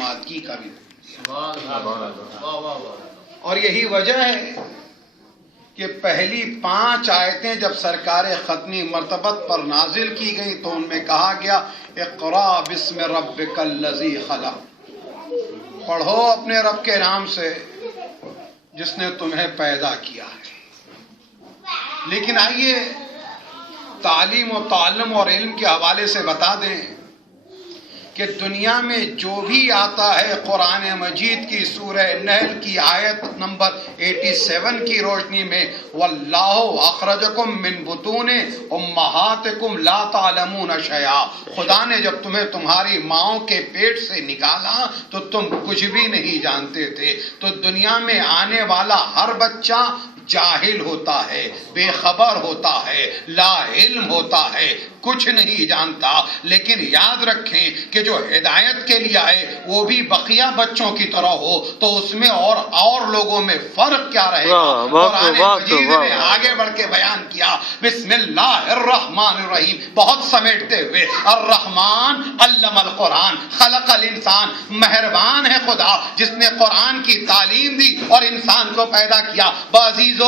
نامادگی کا بھی اور یہی وجہ ہے کہ پہلی 5 آیتیں جب سرکار ختمی مرتبت پر نازل کی گئیں تو ان میں کہا گیا اقرا بسم ربک الذی خلق، پڑھو اپنے رب کے نام سے جس نے تمہیں پیدا کیا ہے۔ لیکن آئیے تعلیم و تعلم اور علم کے حوالے سے بتا دیں کہ دنیا میں جو بھی آتا ہے قرآن مجید کی سورہ نحل کی آیت نمبر 87 کی روشنی میں واللہ اخرجکم من بطون امہاتکم لا تعلمون شیئا، خدا نے جب تمہیں تمہاری ماؤں کے پیٹ سے نکالا تو تم کچھ بھی نہیں جانتے تھے۔ تو دنیا میں آنے والا ہر بچہ جاہل ہوتا ہے، بے خبر ہوتا ہے، لا علم ہوتا ہے، کچھ نہیں جانتا۔ لیکن یاد رکھیں کہ جو ہدایت کے لیے آئے وہ بھی بقیہ بچوں کی طرح ہو، تو اس میں اور لوگوں میں فرق کیا رہے گا؟ قرآن مجید نے آگے بڑھ کے بیان کیا بسم اللہ الرحمن الرحیم، بہت سمیٹتے ہوئے الرحمن علم القرآن خلق الانسان، مہربان ہے خدا جس نے قرآن کی تعلیم دی اور انسان کو پیدا کیا۔ بعضیزو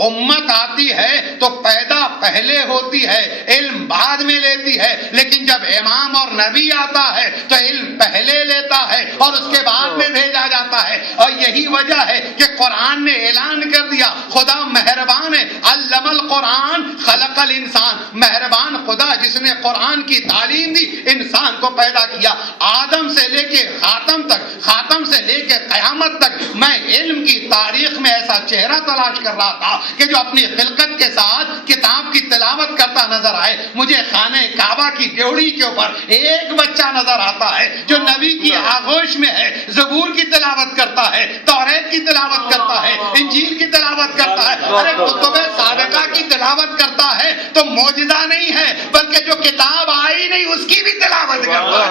امت آتی ہے تو پیدا پہلے ہوتی ہے، علم بعد میں لیتی ہے، لیکن جب امام اور نبی آتا ہے تو علم پہلے لیتا ہے اور اس کے بعد میں بھیجا جاتا ہے۔ اور یہی وجہ ہے کہ قرآن نے اعلان کر دیا خدا مہربان ہے، علم القرآن خلق الانسان، مہربان خدا جس نے قرآن کی تعلیم دی، انسان کو پیدا کیا۔ آدم سے لے کے خاتم تک، خاتم سے لے کے قیامت تک میں علم کی تاریخ میں ایسا چہرہ تلاش کر رہا تھا کہ جو اپنی خلقت کے ساتھ کتاب کی تلاوت کرتا نظر آئے۔ مجھے خانہ کعبہ کی ڈیوڑی کے اوپر ایک بچہ نظر آتا ہے جو نبی کی آغوش میں ہے، زبور کی تلاوت کرتا ہے، توریت کی تلاوت کرتا ہے، انجیل کی تلاوت کرتا ہے، ارے کتب سابقہ کی تلاوت کرتا ہے تو معجزہ نہیں ہے بلکہ جو کتاب آئی نہیں اس کی بھی تلاوت کرتا ہے۔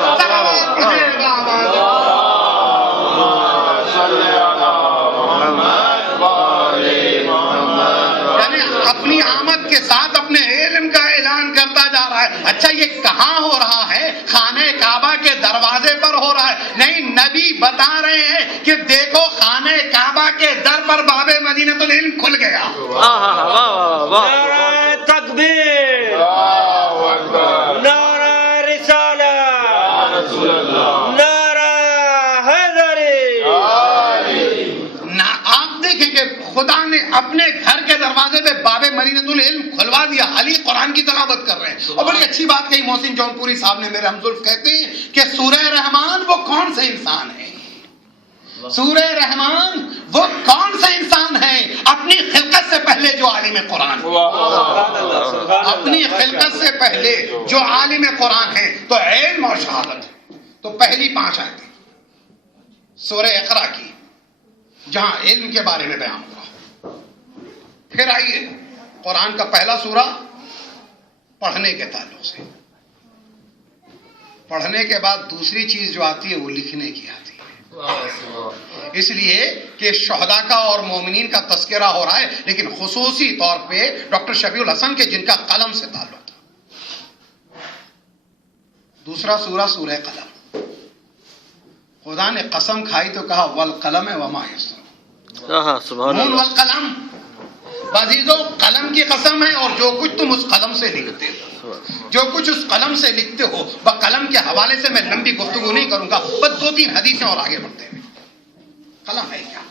اپنی آمد کے ساتھ اپنے علم کا اعلان کرتا جا رہا ہے۔ اچھا یہ کہاں ہو رہا ہے؟ خانہ کعبہ کے دروازے پر ہو رہا ہے؟ نہیں، نبی بتا رہے ہیں کہ دیکھو خانہ کعبہ کے در پر باب مدینۃ العلم کھل گیا۔ نعرہ تکبیر، نعرہ رسالت، نعرہ حیدری۔ آپ دیکھیں کہ خدا نے اپنے گھر کے دروازے پہ باب مدینۃ العلم کھلوا دیا، علی قرآن کی تلاوت کر رہے ہیں۔ اور بڑی اچھی بات کہی محسن جون پوری صاحب نے، میرے ہمزلف کہتے ہیں کہ سورہ رحمان وہ کون سے انسان ہے؟ سورہ رحمان وہ کون سا انسان ہے؟ اپنی خلقت سے پہلے جو عالم قرآن، اپنی خلقت سے پہلے جو عالم قرآن ہے۔ تو علم اور شہادت، تو پہلی 5 آیتیں سورہ اقرا کی جہاں علم کے بارے میں بیان ہوا۔ پھر آئیے قرآن کا پہلا سورہ پڑھنے کے تعلق سے، پڑھنے کے بعد دوسری چیز جو آتی ہے وہ لکھنے کی آتی ہے، اس لیے کہ شہداء کا اور مومنین کا تذکرہ ہو رہا ہے، لیکن خصوصی طور پہ ڈاکٹر شفیع الحسن کے جن کا قلم سے تعلق تھا۔ دوسرا سورہ سورہ قلم، خدا نے قسم کھائی تو کہا والقلم وما یسطرون، نون والقلم۔ عزیزو قلم کی قسم ہے اور جو کچھ تم اس قلم سے لکھتے ہو، جو کچھ اس قلم سے لکھتے ہو، بقلم کے حوالے سے میں لمبی گفتگو نہیں کروں گا، بس 2-3 حدیثیں اور آگے بڑھتے ہیں۔ قلم ہے کیا؟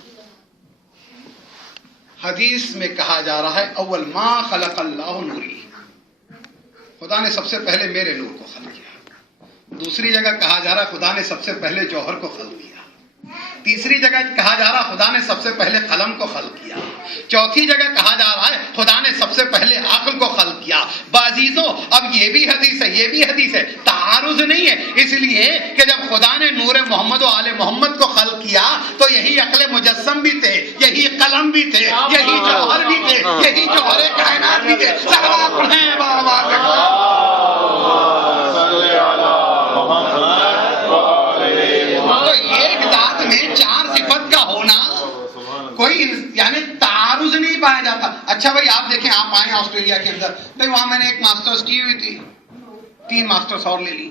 حدیث میں کہا جا رہا ہے اول ما خلق اللہ نوری، خدا نے سب سے پہلے میرے نور کو خلق کیا۔ دوسری جگہ کہا جا رہا ہے خدا نے سب سے پہلے جوہر کو خلق کیا۔ تیسری جگہ کہا جا رہا خدا نے سب سے پہلے قلم کو خلق کیا۔ چوتھی جگہ کہا جا رہا ہے خدا نے سب سے پہلے عقل کو خلق کیا۔ بعزیزو اب یہ بھی حدیث ہے، یہ بھی حدیث ہے، تعارض نہیں ہے، اس لیے کہ جب خدا نے نور محمد و آل محمد کو خلق کیا تو یہی عقل مجسم بھی تھے، یہی قلم بھی تھے، یہی جوہر بھی تھے، یہی جوہر کائنات بھی تھے۔ تو ایک ذات میں 4 صفت کا ہونا کوئی یعنی تعارض نہیں پایا جاتا۔ اچھا بھائی آپ دیکھیں، آپ آئے آسٹریلیا کے اندر، بھائی وہاں میں نے ایک ماسٹرز کی ہوئی تھی، 3 ماسٹرز اور لے لی،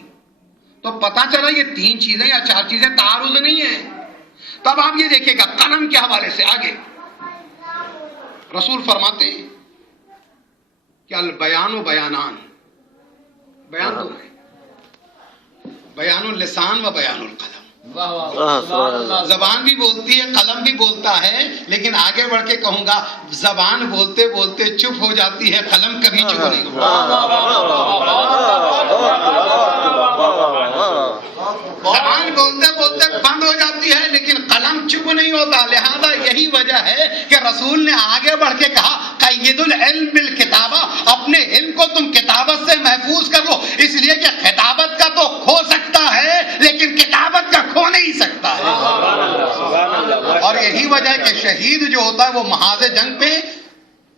تو پتا چلا یہ 3 چیزیں یا 4 چیزیں تعارض نہیں ہیں. تب آپ یہ دیکھیں گا قلم کے حوالے سے آگے رسول فرماتے ہیں کہ البیان و بیانان، بیان دو ہے، بیان اللسان و بیان القلم. زبان بھی بولتی ہے، قلم بھی بولتا ہے، لیکن آگے بڑھ کے کہوں گا زبان بولتے بولتے چپ ہو جاتی ہے، قلم کبھی چپ نہیں ہوتا. زبان بولتے بولتے بند ہو جاتی ہے لیکن قلم چپ نہیں ہوتا. لہذا یہی وجہ ہے کہ رسول نے آگے بڑھ کے کہا قید العلم بالکتابہ، اپنے علم کو تم کتابت سے محفوظ کر لو، اس لیے کہ خطابت کا تو کھو سکتا ہے لیکن کتابت کا کھو نہیں سکتا ہے. اور یہی وجہ ہے کہ شہید جو ہوتا ہے وہ محاذ جنگ پہ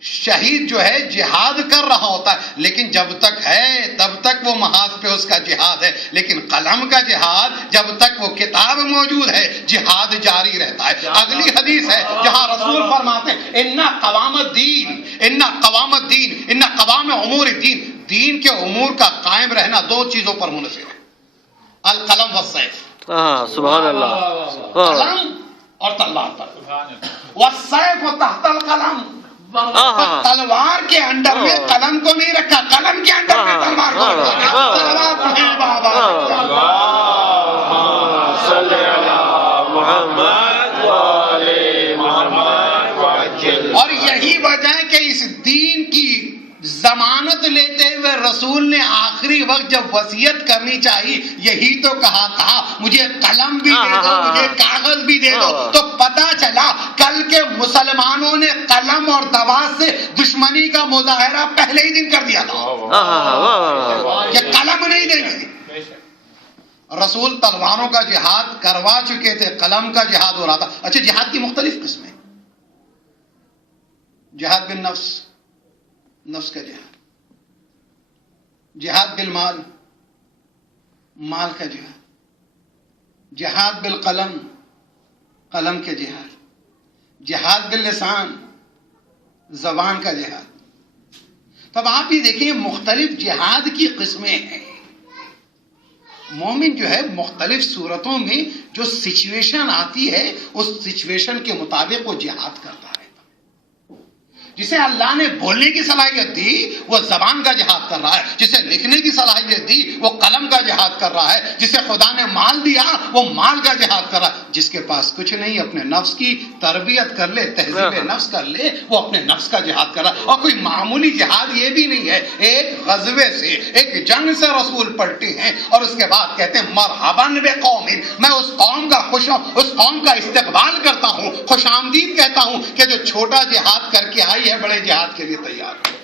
شہید جو ہے جہاد کر رہا ہوتا ہے، لیکن جب تک ہے تب تک وہ محاذ پہ اس کا جہاد ہے. لیکن قلم کا جہاد جب تک وہ کتاب موجود ہے جہاد جاری رہتا ہے. اگلی حدیث ہے جہاں رسول فرماتے ہیں ان قوام الدین، ان قوام الدین، ان قوام امور الدین، دین کے امور کا قائم رہنا 2 چیزوں پر منحصر ہے، القلم والسیف. سبحان اللہ. قلم اور تلوار پر، والسیف تحت القلم، تلوار کے انڈر میں قلم کو نہیں رکھا، قلم کے انڈر میں تلوار کو رکھا. اور یہی وجہ ہے کہ اس دین کی ضمانت لیتے ہوئے رسول نے آخری وقت جب وصیت کرنی چاہیے یہی تو کہا تھا مجھے قلم بھی دے دو، مجھے کاغذ بھی دے دو. تو پتا چلا کل کے مسلمانوں نے قلم اور دوات سے دشمنی کا مظاہرہ پہلے ہی دن کر دیا تھا کہ قلم نہیں دیں گے. رسول تلواروں کا جہاد کروا چکے تھے، قلم کا جہاد ہو رہا تھا. اچھا جہاد کی مختلف قسمیں، جہاد بالنفس، نفس کا جہاد، جہاد بالمال، مال کا جہاد، جہاد بالقلم، قلم کے جہاد، جہاد باللسان، زبان کا جہاد. تب آپ یہ دیکھیں مختلف جہاد کی قسمیں ہیں. مومن جو ہے مختلف صورتوں میں جو سچویشن آتی ہے اس سچویشن کے مطابق وہ جہاد کرتا ہے. جسے اللہ نے بولنے کی صلاحیت دی وہ زبان کا جہاد کر رہا ہے، جسے لکھنے کی صلاحیت دی وہ قلم کا جہاد کر رہا ہے، جسے خدا نے مال دیا وہ مال کا جہاد کر رہا ہے. جس کے پاس کچھ نہیں اپنے نفس کی تربیت کر لے، تہذیب نفس کر لے، وہ اپنے نفس کا جہاد کر رہا ہے. اور کوئی معمولی جہاد یہ بھی نہیں ہے. ایک غزوے سے، ایک جنگ سے رسول پلٹے ہیں اور اس کے بعد کہتے ہیں مرحباً بقوم، میں اس قوم کا اس قوم کا استقبال کرتا ہوں، خوش آمدید کہتا ہوں کہ جو چھوٹا جہاد کر کے آئی ہے بڑے جہاد کے لیے تیار ہے.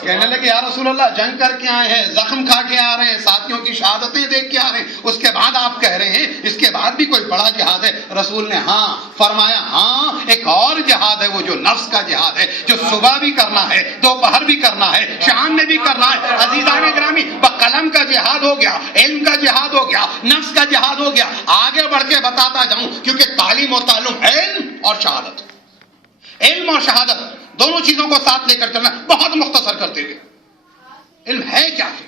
کہنے لگے یا رسول اللہ جنگ کر کے آئے ہیں، زخم کھا کے آ رہے ہیں، ساتھیوں کی شہادتیں دیکھ کے آ رہے ہیں، اس کے بعد آپ کہہ رہے ہیں اس کے بعد بھی کوئی بڑا جہاد ہے؟ رسول نے ہاں فرمایا، ہاں ایک اور جہاد ہے، وہ جو نفس کا جہاد ہے، جو صبح بھی کرنا ہے، دوپہر بھی کرنا ہے، شام میں بھی کرنا ہے. عزیزان گرامی قلم کا جہاد ہو گیا، علم کا جہاد ہو گیا، نفس کا جہاد ہو گیا. آگے بڑھ کے بتاتا جاؤں کیونکہ تعلیم و تعلم، علم اور شہادت، علم اور شہادت دونوں چیزوں کو ساتھ لے کر چلنا. بہت مختصر کرتے ہوئے علم ہے کیا ہے؟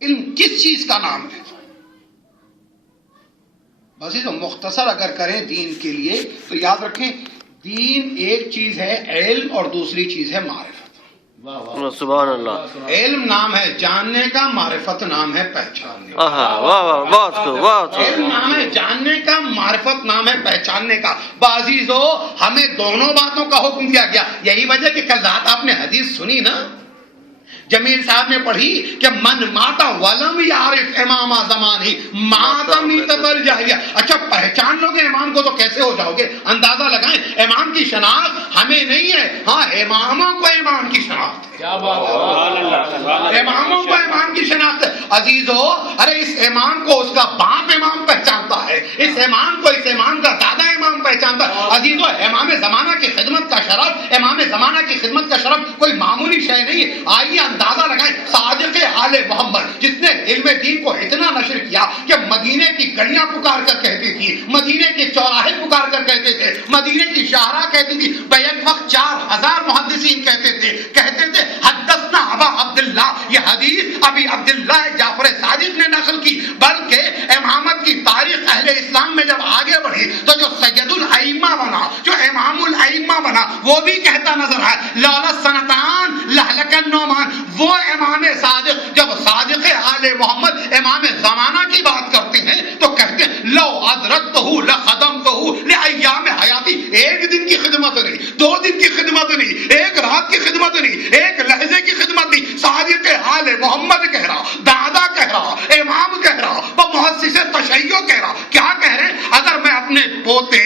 علم کس چیز کا نام ہے؟ بس یہ مختصر اگر کریں دین کے لیے تو یاد رکھیں دین ایک چیز ہے علم اور دوسری چیز ہے معرفت. سبحان اللہ. علم نام ہے جاننے کا، معرفت نام ہے پہچاننے کا. علم نام ہے جاننے کا، معرفت نام ہے پہچاننے کا. بعزیزو ہمیں دونوں باتوں کا حکم دیا گیا. یہی وجہ کہ کل رات آپ نے حدیث سنی نا، جمیل صاحب نے پڑھی کہ من ماتا ولم یعرف امام زمانی ماتا میتۃ الجاہلیہ. اچھا پہچان لو گے امام کو تو کیسے ہو جاؤ گے؟ اندازہ لگائیں. امام کی شناخت ہمیں نہیں ہے، ہاں اماموں کو امام کی شناخت ہے. اماموں کو امام کی شناخت ہے. عزیزو ارے اس امام کو اس کا باپ امام پہچانتا ہے، اس امام کو اس امام کا دادا امام پہچانتا ہے. عزیزو امام زمانہ کی خدمت کا شرف، امام زمانہ کی خدمت کا شرف کوئی معمولی شے نہیں ہے. آئیے اندازہ لگائیں صادق آل محمد جس نے علم دین کو اتنا نشر کیا کہ مدینے کی گلیاں پکار کر کہتی تھی مدینے کے چوراہے پکار کر کہتے تھے، مدینے کی شاہراہ کہتی تھی، بیک وقت 4000 محدثین کہتے تھے حدثنا ابا عبداللہ، یہ حدیث ابی عبداللہ جعفر صادق نے نقل کی۔ بلکہ امامت کی تاریخ اہل اسلام میں جب آگے بڑھی تو جو سید الائمہ بنا، جو امام الائمہ بنا، وہ بھی کہتا نظر آیا لولا سنتان لہلک النعمان۔ وہ امام صادق جب صادق آل محمد امام زمانہ کی بات کرتے ہیں تو کہتے ہیں لو ادرکتہ لخدمتہ لایام حیاتی۔ ایک دن کی خدمت نہیں، 2 دن کی خدمت نہیں، ایک رات کی خدمت نہیں، ایک لحظے کی خدمت نہیں، صادق آل محمد کہہ رہا، دادا کہہ رہا، امام کہہ رہا، وہ محسس تشیع کہہ رہا۔ کیا کہہ رہے ہیں؟ اگر میں اپنے پوتے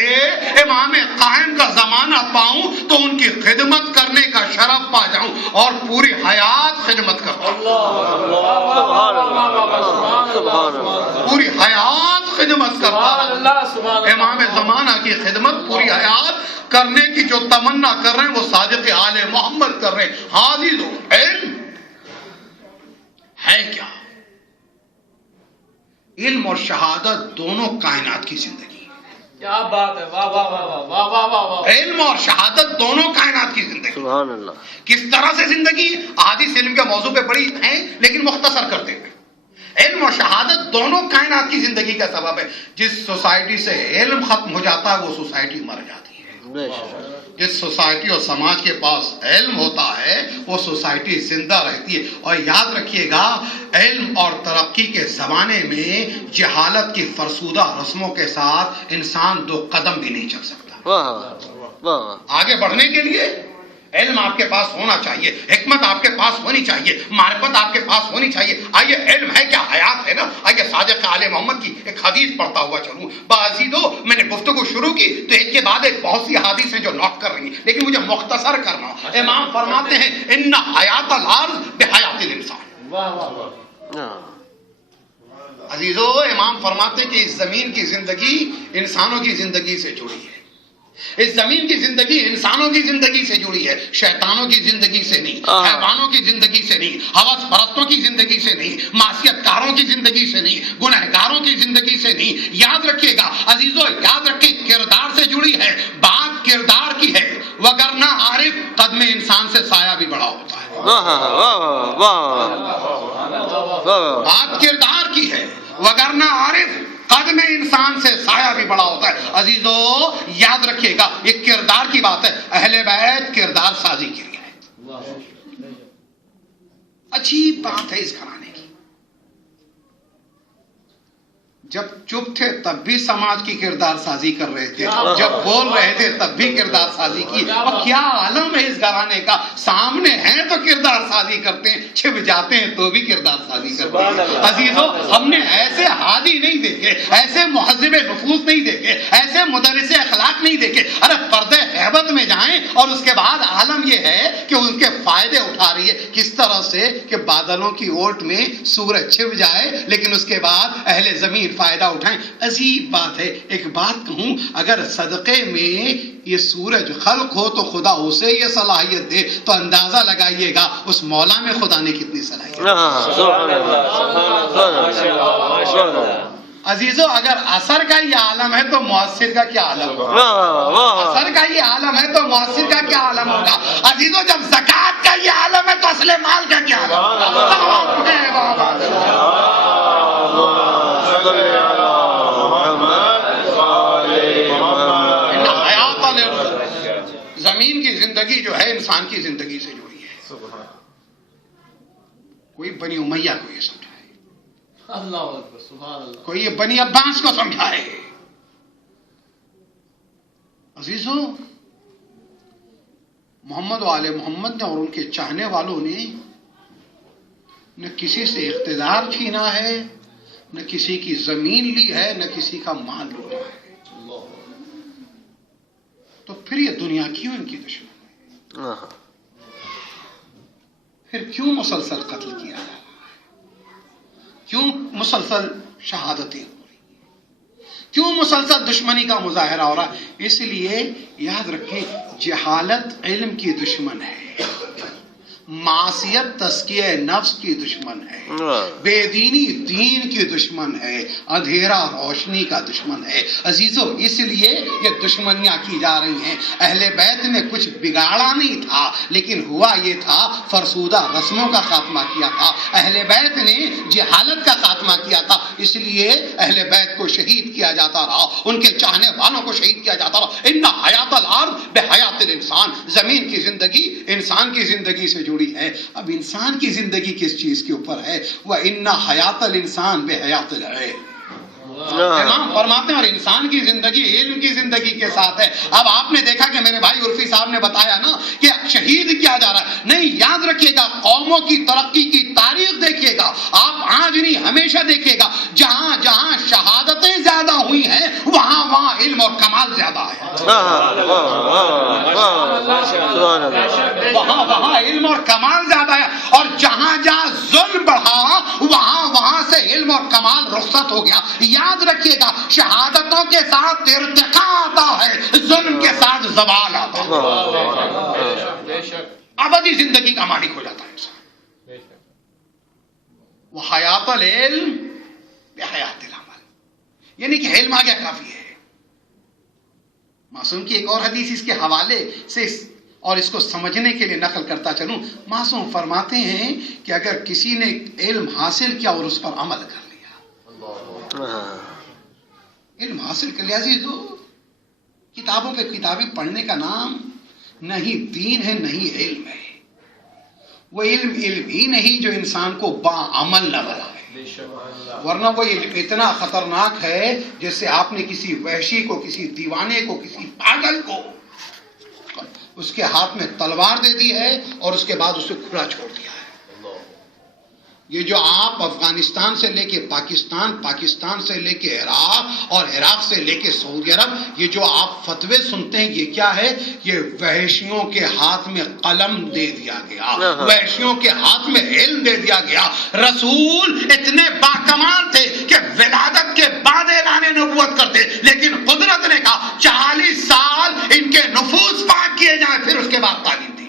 امام قائم کا زمانہ پاؤں تو ان کی خدمت کرنے کا شرف پا جاؤں اور پوری حیات خدمت کرتا ہوں، پوری حیات خدمت کرتا ہوں۔ امام زمانہ کی خدمت پوری حیات کرنے کی جو تمنا کر رہے ہیں وہ صادق آل محمد کر رہے ہیں۔ حاضر علم ہے کیا؟ علم اور شہادت دونوں کائنات کی زندگی، کیا بات ہے، واہ واہ واہ واہ واہ واہ واہ۔ علم اور شہادت دونوں کائنات کی زندگی۔ سبحان اللہ۔ کس طرح سے زندگی؟ احادیث علم کے موضوع پہ بڑی ہیں لیکن مختصر کرتے ہیں۔ علم اور شہادت دونوں کائنات کی زندگی کا سبب ہے۔ جس سوسائٹی سے علم ختم ہو جاتا ہے وہ سوسائٹی مر جاتی ہے۔ بے شک۔ جس سوسائٹی اور سماج کے پاس علم ہوتا ہے وہ سوسائٹی زندہ رہتی ہے۔ اور یاد رکھیے گا علم اور ترقی کے زمانے میں جہالت کی فرسودہ رسموں کے ساتھ انسان 2 قدم بھی نہیں چل سکتا۔ واہ واہ۔ آگے بڑھنے کے لیے علم آپ کے پاس ہونا چاہیے، حکمت آپ کے پاس ہونی چاہیے، معرفت آپ کے پاس ہونی چاہیے۔ آئیے علم ہے کیا؟ حیات ہے نا۔ آئیے صادق آل محمد کی ایک حدیث پڑھتا ہوا چلوں۔ بعضیدو میں نے گفتگو شروع کی تو ایک کے بعد ایک بہت سی حدیث ہیں جو نوٹ کر رہی ہیں لیکن مجھے مختصر کرنا۔ امام فرماتے ہیں ان حیات الارض بحیات الانسان۔ واہ واہ واہ۔ عزیزو امام فرماتے ہیں کہ اس زمین کی زندگی انسانوں کی زندگی سے جڑی ہے۔ اس زمین کی زندگی انسانوں کی زندگی سے جڑی ہے، شیطانوں کی زندگی سے نہیں، حیوانوں کی زندگی سے نہیں، ہوس پرستوں کی زندگی سے نہیں، معصیت کاروں کی زندگی سے نہیں، گنہگاروں کی زندگی سے نہیں۔ یاد رکھیے گا عزیزو، یاد رکھیں کردار سے جڑی ہے، بات کردار کی ہے۔ وگرنہ عارف قدم انسان سے سایہ بھی بڑا ہوتا ہے۔ بات کردار کی ہے، وگرنہ عارف قدم انسان سے سایہ بھی بڑا ہوتا ہے۔ عزیزو یاد رکھیے گا یہ کردار کی بات ہے، اہل بیت کردار سازی کی ہے۔ عجیب بات ہے اس گھرانے کی، جب چپ تھے تب بھی سماج کی کردار سازی کر رہے تھے، جب بول رہے تھے تب بھی کردار سازی کی۔ اور کیا عالم ہے اس گھرانے کا، سامنے ہیں تو کردار سازی کرتے ہیں، چھپ جاتے ہیں تو بھی کردار سازی کرتے ہیں۔ عزیزو ہم نے ایسے ہادی نہیں دیکھے، ایسے مہذب نفوس نہیں دیکھے، ایسے مدرس اخلاق نہیں دیکھے۔ ارے پردے غیبت میں جائیں اور اس کے بعد عالم یہ ہے کہ ان کے فائدے اٹھا رہی ہے۔ کس طرح سے کہ بادلوں کی اوٹ میں سورج چھپ جائے لیکن اس کے بعد اہل زمین فائدہ اٹھائیں۔ عجیب بات ہے۔ ایک بات کہوں، اگر صدقے میں یہ سورج خلق ہو تو خدا اسے یہ صلاحیت دے تو اندازہ لگائیے گا اس مولا میں خدا نے کتنی صلاحیت۔ عزیزو اگر اثر کا یہ عالم ہے تو مؤثر کا کیا عالم ہوگا؟ اثر کا یہ عالم ہے تو مؤثر کا کیا عالم ہوگا؟ عزیزو جب زکوٰۃ کا یہ عالم ہے تو اصل مال کا کیا عالم ہوگا؟ زمین کی زندگی جو ہے انسان کی زندگی سے جڑی ہے۔ کوئی بنی امیہ کو یہ سمجھائے، اللہ اکبر، سبحان اللہ۔ کوئی یہ بنی عباس کو سمجھائے۔ عزیزو محمد و آل محمد نے اور ان کے چاہنے والوں نے نہ کسی سے اقتدار چھینا ہے، نہ کسی کی زمین لی ہے، نہ کسی کا مال لوٹا ہے۔ تو پھر یہ دنیا کیوں ان کی دشمن ہے؟ پھر کیوں مسلسل قتل کیا جا رہا ہے؟ کیوں مسلسل شہادتیں ہو رہی ہیں؟ کیوں مسلسل دشمنی کا مظاہرہ ہو رہا ہے؟ اس لیے یاد رکھیں جہالت علم کی دشمن ہے، معصیت تزکیہ نفس کی دشمن ہے، بے دینی دین کی دشمن ہے، اندھیرا روشنی کا دشمن ہے۔ عزیزو، اس لیے یہ دشمنیاں کی جا رہی ہیں۔ اہل بیت نے کچھ بگاڑا نہیں تھا، لیکن ہوا یہ تھا فرسودہ رسموں کا خاتمہ کیا تھا۔ اہل بیت نے جہالت کا خاتمہ کیا تھا، اس لیے اہل بیت کو شہید کیا جاتا رہا، ان کے چاہنے والوں کو شہید کیا جاتا رہا۔ ان حیات الارض بحیات الانسان، زمین کی زندگی انسان کی زندگی سے جڑی ہے۔ اب انسان کی زندگی کس چیز کے اوپر ہے؟ وَإِنَّ حَيَاةَ الْإِنسَانِ بِحَيَاةِ الْعِلْمِ، امام فرماتے ہیں اور انسان کی زندگی علم کی زندگی کے ساتھ ہے۔ اب آپ نے دیکھا کہ میرے بھائی عرفی صاحب نے بتایا نا کہ شہید کیا جا رہا ہے، نہیں، یاد رکھیے گا، قوموں کی ترقی کی تاریخ دیکھیے گا آپ، آج نہیں ہمیشہ دیکھیے گا، جہاں جہاں شہادتیں زیادہ ہوئی ہیں وہاں وہاں علم اور کمال زیادہ ہے، وہاں وہاں علم اور کمال زیادہ ہے، اور جہاں جہاں ظلم بڑھا وہاں وہاں سے علم اور کمال رخصت ہو گیا۔ یاد رکھیے گا، شہادتوں کے ساتھ ارتقاء آتا ہے، ظلم کے ساتھ زوال آتا ہے، ابدی زندگی کا مالک ہو جاتا ہے انسان۔ وہ حیات العلم بحیات العمل، یعنی کہ علم آ گیا کافی ہے۔ معصوم کی ایک اور حدیث اس کے حوالے سے اور اس کو سمجھنے کے لیے نقل کرتا چلوں۔ معصوم فرماتے ہیں کہ اگر کسی نے علم حاصل کیا اور اس پر عمل کر لیا، علم حاصل کر لیا، عزیزو، کتابوں پہ کتابیں پڑھنے کا نام نہیں دین ہے نہیں علم ہے۔ وہ علم ہی نہیں جو انسان کو باعمل نہ بنائے، ورنہ وہ علم اتنا خطرناک ہے جیسے آپ نے کسی وحشی کو، کسی دیوانے کو، کسی پاگل کو اس کے ہاتھ میں تلوار دے دی ہے اور اس کے بعد اسے کھلا چھوڑ دیا ہے۔ یہ جو آپ افغانستان سے لے کے پاکستان، پاکستان سے لے کے عراق اور عراق سے لے کے سعودی عرب، یہ جو آپ فتوے سنتے ہیں، یہ کیا ہے؟ یہ وحشیوں کے ہاتھ میں قلم دے دیا گیا، وحشیوں کے ہاتھ میں علم دے دیا گیا۔ رسول اتنے باکمال تھے کہ ولادت کے بعد اعلان نبوت کرتے، لیکن قدرت نے کہا 40 سال ان کے نفوذ پاک کیے جائیں، پھر اس کے بعد تعلیم دی جائے۔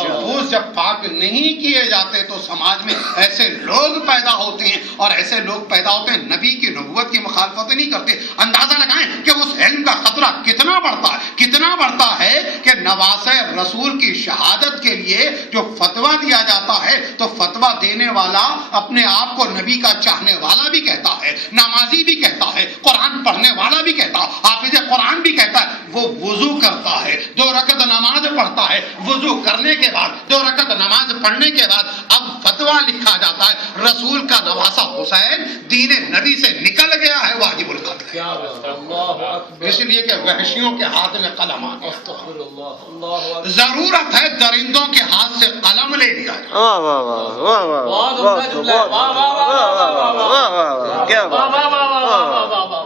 نفوذ جب پاک نہیں کیے جاتے تو سماج میں ایسے لوگ پیدا ہوتے ہیں، اور ایسے لوگ پیدا ہوتے ہیں نبی کی نبوت کی مخالفت نہیں کرتے۔ اندازہ لگائیں کہ اس علم کا خطرہ کتنا بڑھتا ہے، کتنا بڑھتا ہے کہ نواسہ رسول کی شہادت کے لیے جو فتویٰ دیا جاتا ہے تو فتویٰ دینے والا اپنے آپ کو نبی کا چاہنے والا بھی کہتا ہے، نمازی بھی کہتا ہے، قرآن پڑھنے والا بھی کہتا ہے، حافظ قرآن بھی کہتا ہے۔ وہ وضو کرتا ہے، 2 رکعت نماز پڑھتا ہے، وضو کرنے کے بعد 2 رکعت نماز پڑھنے کے بعد اب فتویٰ لکھا جاتا ہے رسول کا نواسہ حسین دین نبی سے نکل گیا ہے، واجب القتل ہے، اس لیے کہ وحشیوں کے ہاتھ میں قلم آ گیا۔ ضرورت ہے درندوں کے ہاتھ سے قلم لے لیا جائے۔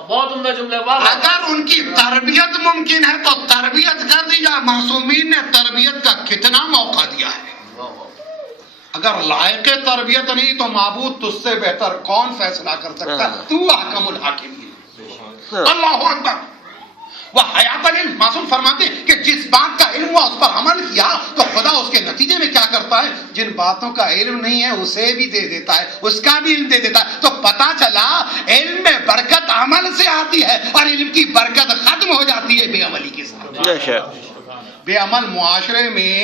بہت عمدہ جملہ۔ اگر ان کی تربیت ممکن ہے تو تربیت کر دی جائے۔ معصومین نے تربیت کا کتنا موقع دیا ہے۔ اگر لائق تربیت نہیں تو معبود تجھ سے بہتر کون فیصلہ کر سکتا؟ تو احکم الحاکمین۔ اللہ اکبر۔ وہ حیات العلم، معصوم فرماتے ہیں کہ جس بات کا علم ہوا اس پر عمل کیا تو خدا اس کے نتیجے میں کیا کرتا ہے؟ جن باتوں کا علم نہیں ہے اسے بھی دے دیتا ہے، اس کا بھی علم دے دیتا ہے۔ تو پتا چلا علم میں برکت عمل سے آتی ہے، اور علم کی برکت ختم ہو جاتی ہے بے عملی کے ساتھ۔ بے عمل معاشرے میں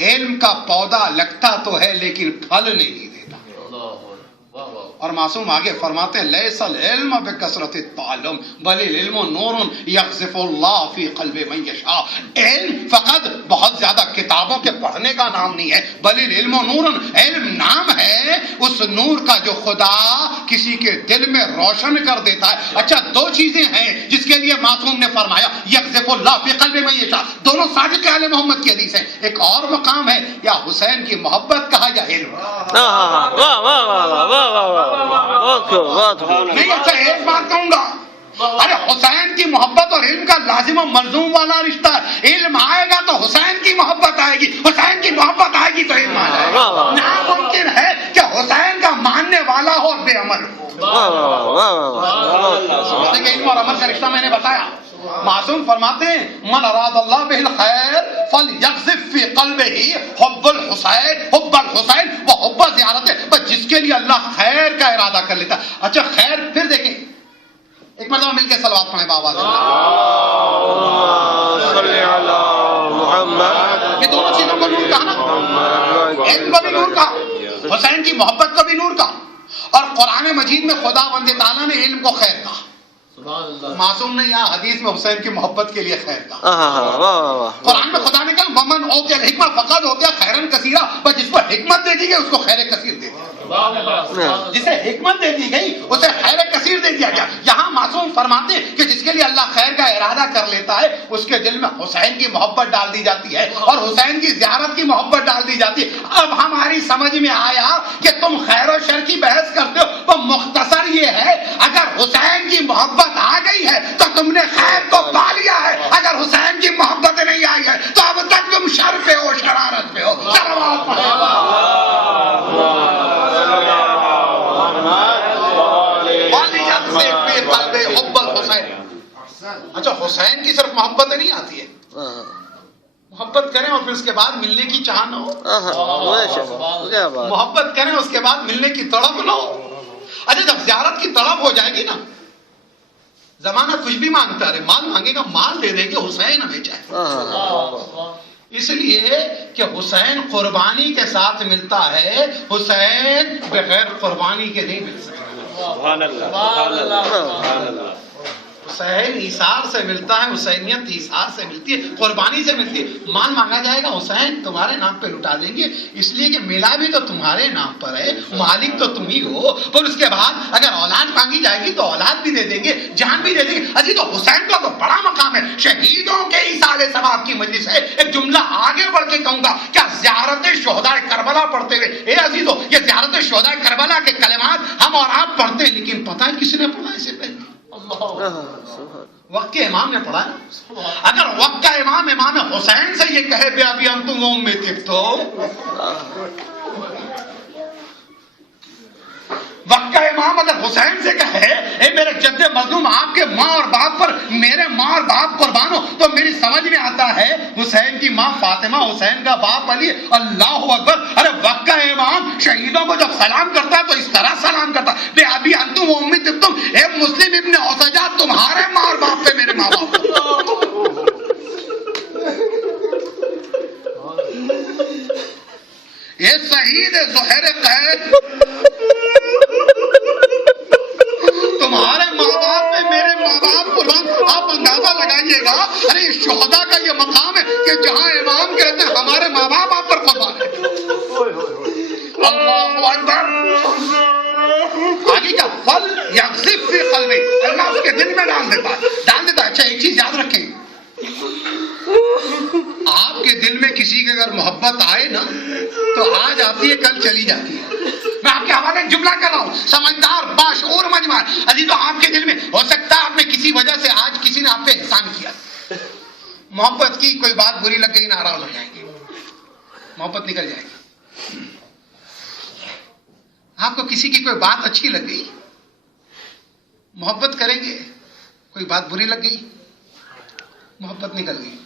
علم کا پودا لگتا تو ہے لیکن پھل نہیں دیتا۔ اور معصوم آگے فرماتے ہیں لیس العلم بکثرت التعلم بل العلم نور یقذف اللہ فی قلب من یشاء۔ علم فقط بہت زیادہ کتابوں کے پڑھنے کا نام نہیں ہے، بل العلم نور، علم نام ہے اس نور کا جو خدا کسی کے دل میں روشن کر دیتا ہے۔ اچھا، 2 چیزیں ہیں جس کے لیے معصوم نے فرمایا یقذف اللہ فی قلب من یشاء، دونوں صادق آل محمد کی حدیث ہیں۔ ایک اور مقام ہے، یا حسین کی محبت کہا یا علم۔ نہیں، اچھا ایک بات کہوں گا، ارے حسین کی محبت اور علم کا لازم و ملزوم والا رشتہ ہے۔ علم آئے گا تو حسین کی محبت آئے گی، حسین کی محبت آئے گی تو علم آ جائے گا۔ ناممکن ہے کہ حسین کا ماننے والا ہو اور بے عمل ہو۔ علم اور عمل کا رشتہ میں نے بتایا۔ معصوم فرماتے ہیں من اراد اللہ بہ الخیر فلیقذف فی قلبہ حب الحسین و حب زیارتہ. بس جس کے لیے اللہ خیر کا ارادہ کر لیتا. اچھا خیر پھر دیکھیں ایک مرتبہ مل کے صلوات پڑھیں بابا. صلی علی محمد. یہ دونوں چیزوں کو نور کہا نا, علم کو بھی نور کہا, حسین کی محبت کو بھی نور کہا, اور قرآن مجید میں خدا بند تعالیٰ نے علم کو خیر کہا. معصوم نے یہاں حدیث میں حسین کی محبت کے لیے خیر کہا. قرآن میں خدا نے کہا ومن اوتی الحکمہ فقد اوتی خیرا کثیرا. بس جس کو حکمت دے دی گئی اس کو خیر کثیر دے دیا. جسے حکمت دے دی گئی اسے خیر کثیر دے دیا گیا. یہاں معصوم فرماتے ہیں کہ جس کے لیے اللہ خیر کا ارادہ کر لیتا ہے اس کے دل میں حسین کی محبت ڈال دی جاتی ہے اور حسین کی زیارت کی محبت ڈال دی جاتی ہے. اب ہماری سمجھ میں آیا کہ تم خیر و شر کی بحث کرتے ہو, تو مختصر یہ ہے اگر حسین کی محبت آ گئی ہے تو تم نے خیر کو پا لیا ہے, اگر حسین کی محبت نہیں آئی ہے تو اب تک تم شر پہ ہو, شرارت پہ ہو. اچھا حسین کی صرف محبت نہیں آتی ہے, محبت کریں اور پھر اس کے بعد ملنے کی چاہ نہ ہو. محبت کریں اس کے بعد ملنے کی تڑپ نہ ہو. اچھا جب زیارت کی تڑپ ہو جائے گی نا, زمانہ کچھ بھی مانگتا رہے, مال مانگے گا مال دے دے گے, حسین ہمیں چاہے. اس لیے کہ حسین قربانی کے ساتھ ملتا ہے, حسین بغیر قربانی کے نہیں مل سکتا. حسین ایثار سے ملتا ہے, حسینیت ایثار سے ملتی ہے, قربانی سے ملتی ہے. مال مانگا جائے گا حسین تمہارے نام پہ لٹا دیں گے, اس لیے کہ ملا بھی تو تمہارے نام پر ہے, مالک تو تم ہی ہو. پھر اس کے بعد اگر اولاد مانگی جائے گی تو اولاد بھی دے دیں گے, جان بھی دے دیں گے. اجی تو حسین کا تو بڑا مقام ہے, شہیدوں کے ایصال ثواب کی مجلس ہے. ایک جملہ آگے بڑھ کے کہوں گا, کیا زیارت شہداء کربلا پڑھتے ہوئے, اے عزیزو یہ زیارت شہداء کربلا کے کلمات ہم اور آپ پڑھتے ہیں, لیکن پتہ ہے کس نے پڑھا اسے پہلے؟ وقت کے امام نے پڑھا ہے. اگر وقت کا امام حسین سے یہ کہے بے ابی انتم و امی تبتو, وقت کا امام اگر حسین سے کہے اے میرے جد مظلوم آپ کے ماں اور باپ پر میرے ماں اور باپ قربان ہو, تو میری سمجھ میں آتا ہے حسین کی ماں فاطمہ, حسین کا باپ علی. اللہ اکبر. ارے وقت کا امام شہیدوں کو جب سلام کرتا ہے تو اس طرح سلام کرتا ہے, بے ابی انتم و امی تبتم, اے مسلم ابن اوسجا تمہارے ماں اور باپ پہ میرے ماں باپ. یہ شہید زہر قید تمہارے ماں باپ پہ میرے ماں باپ قربان. آپ اندازہ لگائیے گا, ارے شہداء کا یہ مقام ہے کہ جہاں امام کہتے ہیں ہمارے ماں باپ آپ پر قربان ہے. اللہ اکبر. آگے کیا فل یقذف فی قلبہ, اللہ اس کے دل میں ڈال دیتا ہے. اچھا ایک چیز یاد رکھیں, آپ کے دل میں کسی کی اگر محبت آئے نا تو آج آتی ہے کل چلی جاتی ہے. میں آپ کے حوالے ایک جملہ کر رہا ہوں, سمجھدار باشعور مجمع عزیزو, آپ کے دل میں ہو سکتا ہے آپ نے کسی وجہ سے آج کسی نے آپ پہ احسان کیا, محبت کی کوئی بات بری لگ گئی, ناراض ہو جائیں گے, محبت نکل جائے گی. آپ کو کسی کی کوئی بات اچھی لگ گئی, محبت کریں گے, کوئی بات بری لگ گئی, محبت نکل گئی.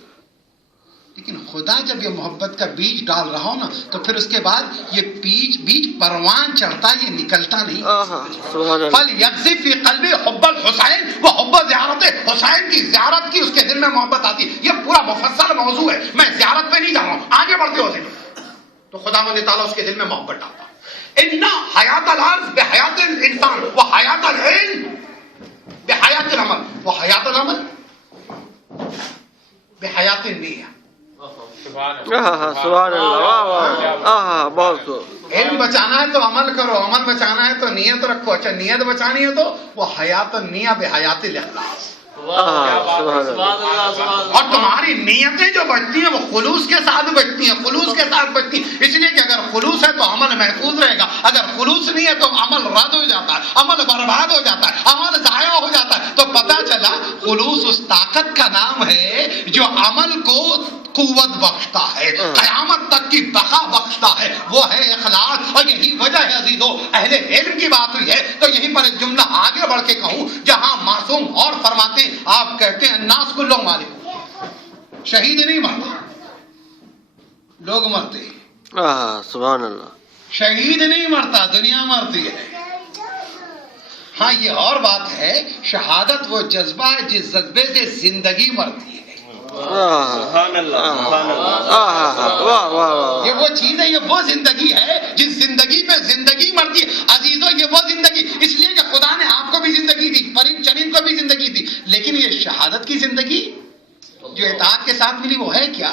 لیکن خدا جب یہ محبت کا بیج ڈال رہا ہو نا تو پھر اس کے بعد یہ بیج پروان چڑھتا ہے, یہ نکلتا نہیں. فَلْيَقْذِفْ فِي قَلْبِهِ حُبَّ الْحُسَيْنِ وَحُبَّ زِيَارَتِهِ, حسین کی زیارت کی اس کے دل میں محبت آتی. یہ پورا مفصل موضوع ہے, میں زیارت پہ نہیں جا رہا ہوں, آگے بڑھتے ہو تو خدا مند تعالیٰ اس کے دل میں محبت ڈالتا. اِنَّ حَيَاةَ الْعَرْضِ بِحَيَاةِ الْإِنسَانِ وَحَيَاةَ الْعِلْمِ بِحَيَاةِ الْعَمَلِ وَحَيَاةَ الْعَمَلِ بِحَيَاةِ النِّيَّةِ. سبحان اللہ. بہت علم بچانا ہے تو عمل کرو, عمل بچانا ہے تو نیت رکھو. اچھا نیت بچانی ہے تو وہ حیات النیہ بحیات الاخلاص. اور تمہاری نیتیں جو بچتی ہیں وہ خلوص کے ساتھ بچتی ہیں, خلوص کے ساتھ بچتی ہیں. اس لیے کہ اگر خلوص ہے تو عمل محفوظ رہے گا, اگر خلوص نہیں ہے تو عمل رد ہو جاتا ہے, عمل برباد ہو جاتا ہے, عمل ضائع ہو جاتا ہے. تو پتہ چلا خلوص اس طاقت کا نام ہے جو عمل کو قوت بخشتا ہے، قیامت تک کی بقا بخشتا ہے، وہ ہے اخلاص. اور یہی وجہ ہے عزیزو، اہل علم کی بات ہوئی ہے تو یہیں پر ایک جملہ آگے بڑھ کے کہوں جہاں معصوم اور فرماتے ہیں، آپ کہتے ہیں الناس کلہم مالک، شہید نہیں مرتا، لوگ مرتے ہیں. سبحان اللہ. شہید نہیں مرتا، دنیا مرتی ہے. ہاں یہ اور بات ہے، شہادت وہ جذبہ ہے جس جذبے سے زندگی مرتی ہے. سبحان اللہ. واہ واہ. یہ وہ چیز ہے، یہ وہ زندگی ہے جس زندگی پہ زندگی مرتی ہے. عزیزو یہ وہ زندگی، اس لیے کہ خدا نے آپ کو بھی زندگی دی، پرند چرند کو بھی زندگی دی، لیکن یہ شہادت کی زندگی جو اطاعت کے ساتھ ملی وہ ہے کیا؟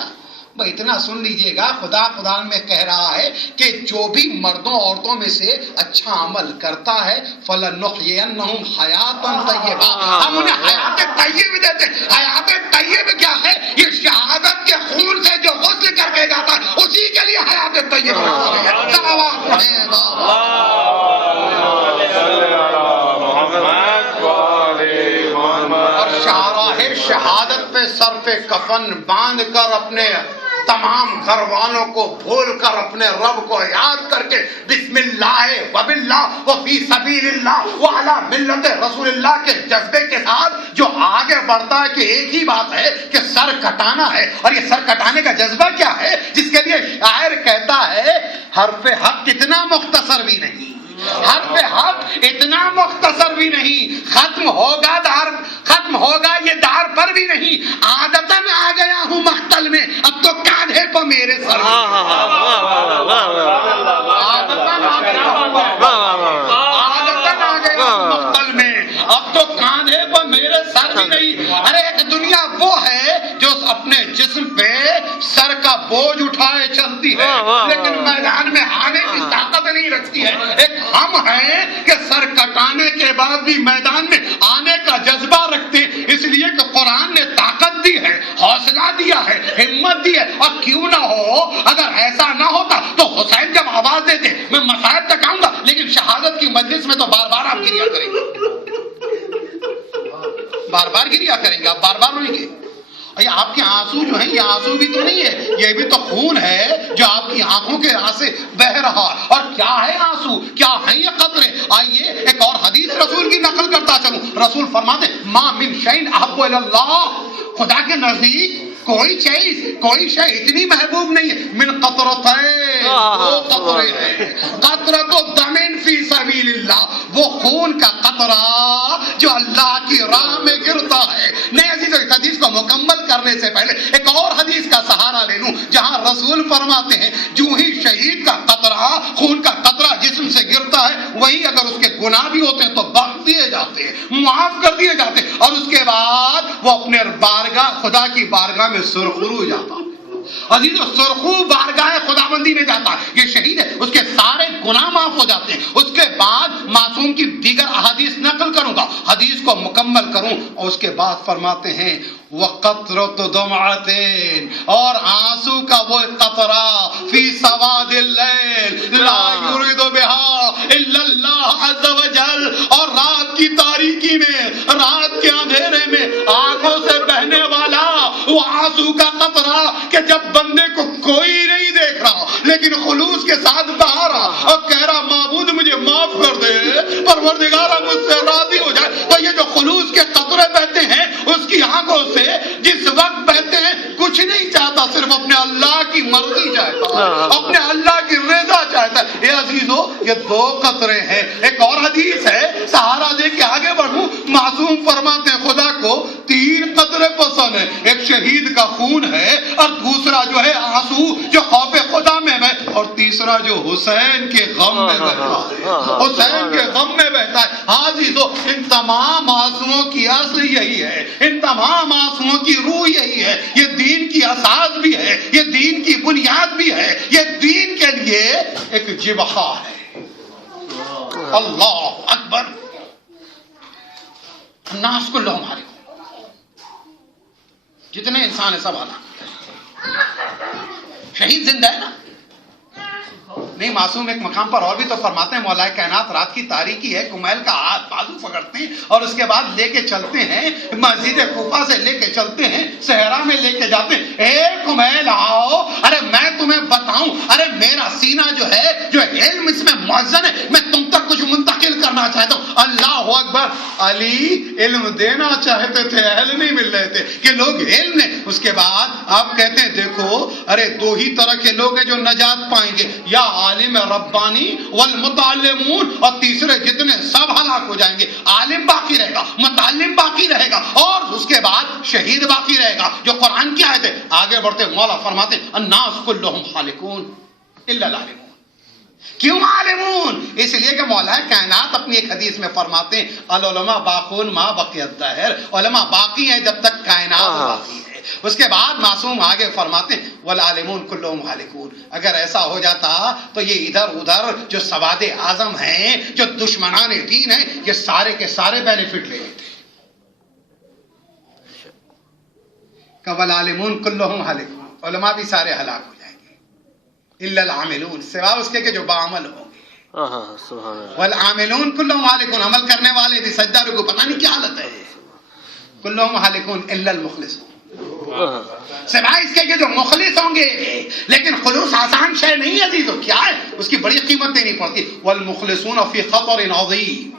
بھائی اتنا سن لیجئے گا، خدا قرآن میں کہہ رہا ہے کہ جو بھی مردوں عورتوں میں سے اچھا عمل کرتا ہے فَلَنُحْيِيَنَّهُمْ حَيَاتًا طَيِّبَةً، ہم انہیں حیات طیب دیتے ہیں. حیات طیب کیا ہے؟ یہ شہادت کے خون سے جو غسل کر کے جاتا ہے اسی کے لیے حیات طیب ہے. صلوات پڑھیں. اور شاہراہ شہادت پہ سر پہ کفن باندھ کر اپنے تمام گھر والوں کو بھول کر اپنے رب کو یاد کر کے بسم اللہ وباللہ وفی سبیل اللہ وعلی ملت رسول اللہ کے جذبے کے ساتھ جو آگے بڑھتا ہے کہ ایک ہی بات ہے کہ سر کٹانا ہے. اور یہ سر کٹانے کا جذبہ کیا ہے؟ جس کے لیے شاعر کہتا ہے حرف حق اتنا مختصر بھی نہیں، حرف حق اتنا مختصر بھی نہیں، ختم ہوگا یہ دار پر بھی نہیں، عادتاً آ گیا ہوں مختل میں، اب تو کاندھے پہ میرے سر. عادتاً آ گیا مختل میں، اب تو کاندھے پہ میرے سر بھی نہیں. ارے ایک دنیا وہ ہے جو اپنے جسم پہ سر کا بوجھ اٹھائے چلتی ہے لیکن میدان میں آنے کی طاقت نہیں رکھتی ہے. ایک ہم ہیں کہ سر کٹانے کے بعد بھی میدان میں آنے کا جذبہ رکھتے ہیں، اس لیے کہ قرآن نے طاقت دی ہے، حوصلہ دیا ہے، ہمت دی ہے. اور کیوں نہ ہو، اگر ایسا نہ ہوتا تو حسین جب آواز دیتے میں مصائب تک آؤں گا، لیکن شہادت کی مجلس میں تو بار بار آپ گریا کریں گے، بار بار گریا کریں گے، آپ بار بار روئیں گے. یہ آپ کے آنسو جو ہیں یہ آنسو بھی تو نہیں ہے، یہ بھی تو خون ہے جو آپ کی آنکھوں کے سے بہ رہا ہے. اور کیا ہے آنسو، کیا ہیں یہ قطرے؟ آئیے ایک اور حدیث رسول کی نقل کرتا چلوں. رسول فرماتے ما من شیء احب الی اللہ، خدا کے نزدیک کوئی شے اتنی محبوب نہیں ہے من قطرتین، دو قطرے ہیں، قطرۃ دم فی سبیل اللہ، وہ خون کا قطرہ جو اللہ کی راہ میں گرتا ہے. نہیں عزیز، اس حدیث کو مکمل کرنے سے پہلے ایک اور حدیث کا سہارا لے لوں جہاں رسول فرماتے ہیں جو ہی شہید کا قطرہ، خون کا قطرہ جسم سے گرتا ہے، وہی اگر اس کے گناہ بھی ہوتے ہیں تو بخش دیے جاتے ہیں، معاف کر دیے جاتے ہیں، اور اس کے بعد وہ اپنے بارگاہ خدا کی بارگاہ میں سرخرو ہو جاتا ہے. عزیزو سرخو بارگاہ خداوندی میں جاتا ہے، یہ شہید ہے، اس کے سارے گناہ معاف ہو جاتے ہیں. اس کے بعد معصوم کی دیگر احادیث نقل کروں گا، حدیث کو مکمل کروں، اور اس کے بعد فرماتے ہیں وَقَطْرَةُ دَمْعَتٍ، اور آنسو کا وہ قطرہ فی سواد اللیل لا یرید بها الا اللہ عز وجل، اور رات کی تاریکی میں، رات کے اندھیرے میں آنکھوں سے بہنے والا وہ آنسو کا قطرہ کہ جب بندے کو کوئی نہیں دیکھ رہا لیکن خلوص کے ساتھ بہا رہا اور کہہ رہا معبود مجھے معاف کر دے، پروردگارہ مجھ سے راضی ہو جائے. تو یہ جو خلوص کے قطرے بہتے ہیں اس کی آنکھوں سے جس وقت بہتے ہیں کچھ نہیں چاہتا، صرف اپنے اللہ کی مرضی چاہتا، اپنے اللہ کی رضا چاہتا ہے. یہ عزیزو یہ دو قطرے ہیں. ایک اور حدیث ہے، سہارا دے کے آگے بڑھوں، معصوم فرماتے ہیں خدا کو 3 قطرے پسند ہیں، ایک شہید کا خون ہے، اور دوسرا جو ہے آنسو جو خوف خدا میں ہے، اور تیسرا جو حسین کے غم میں بہتا ہے، حسین کے غم میں بہتا ہے. ہاں جی، تو ان تمام آنسوؤں کی اصل یہی ہے، ان تمام آنسوؤں کی روح یہی ہے. یہ دین کی اساس بھی ہے، یہ دین کی بنیاد بھی ہے، یہ دین کے لیے ایک جبہہ ہے. اللہ اکبر. الناس کلہم ہالکون، جتنے انسان ہیں سب ہلاک. شہید زندہ ہے نا؟ نہیں، معصوم ایک مقام پر اور بھی تو فرماتے ہیں مولا کائنات رات کی تاریکی ہے، کمیل کا ہاتھ بازو پکڑتے ہیں اور اس کے بعد لے کے چلتے ہیں مسجد کوفہ سے لے کے چلتے ہیں صحرا میں لے کے جاتے ہیں، ایک میل آؤ، ارے میں تمہیں بتاؤں، ارے میرا سینہ جو ہے، جو علم اس میں معزن ہے، میں تم تک کچھ منتقل کرنا چاہتا ہوں۔ اللہ اکبر، علی علم دینا چاہتے تھے، اہل نہیں مل رہے تھے کہ لوگ علم نے۔ اس کے بعد آپ کہتے ہیں دیکھو، ارے دو ہی طرح کے لوگ ہیں جو نجات پائیں گے، یا عالم ربانی والمتعلمون، اور تیسرے جتنے سب ہلاک ہو جائیں گے۔ عالم باقی رہے گا، متعلم باقی رہے گا، اور اس کے بعد شہید باقی رہے گا، جو قرآن کی آیت ہے۔ آگے بڑھتے مولا فرماتے ہیں الناس کلہم خالقون الا العالمون۔ کیوں عالمون؟ اس لیے کہ مولا کائنات اپنی ایک حدیث میں فرماتے ہیں العلماء باقون ما بقی الدہر، علماء باقی ہیں جب تک کائنات باقی ہے۔ اس کے بعد معصوم آگے فرماتے ہیں والعالمون کلہم ہالکون۔ اگر ایسا ہو جاتا تو یہ ادھر ادھر جو سواد اعظم ہیں، جو دشمنان دین ہیں، یہ سارے کے سارے بینیفٹ لے لیتے۔ کہ والعالمون کلہم ہالکون، علماء بھی سارے ہلاک ہو جائیں گے، الا العاملون، سوائے اس کے کہ جو باعمل ہوں گے۔ والعاملون کلہم ہالکون، عمل کرنے والے بھی سجدہ رکوع، پتہ نہیں کیا حالت ہے، کلہم ہالکون الا المخلصون، سوائے اس کے کہ جو مخلص ہوں گے۔ لیکن خلوص آسان شے نہیں عزیزو، کیا ہے؟ اس کی بڑی قیمت دینی پڑتی۔ والمخلصون فی خطر عظیم،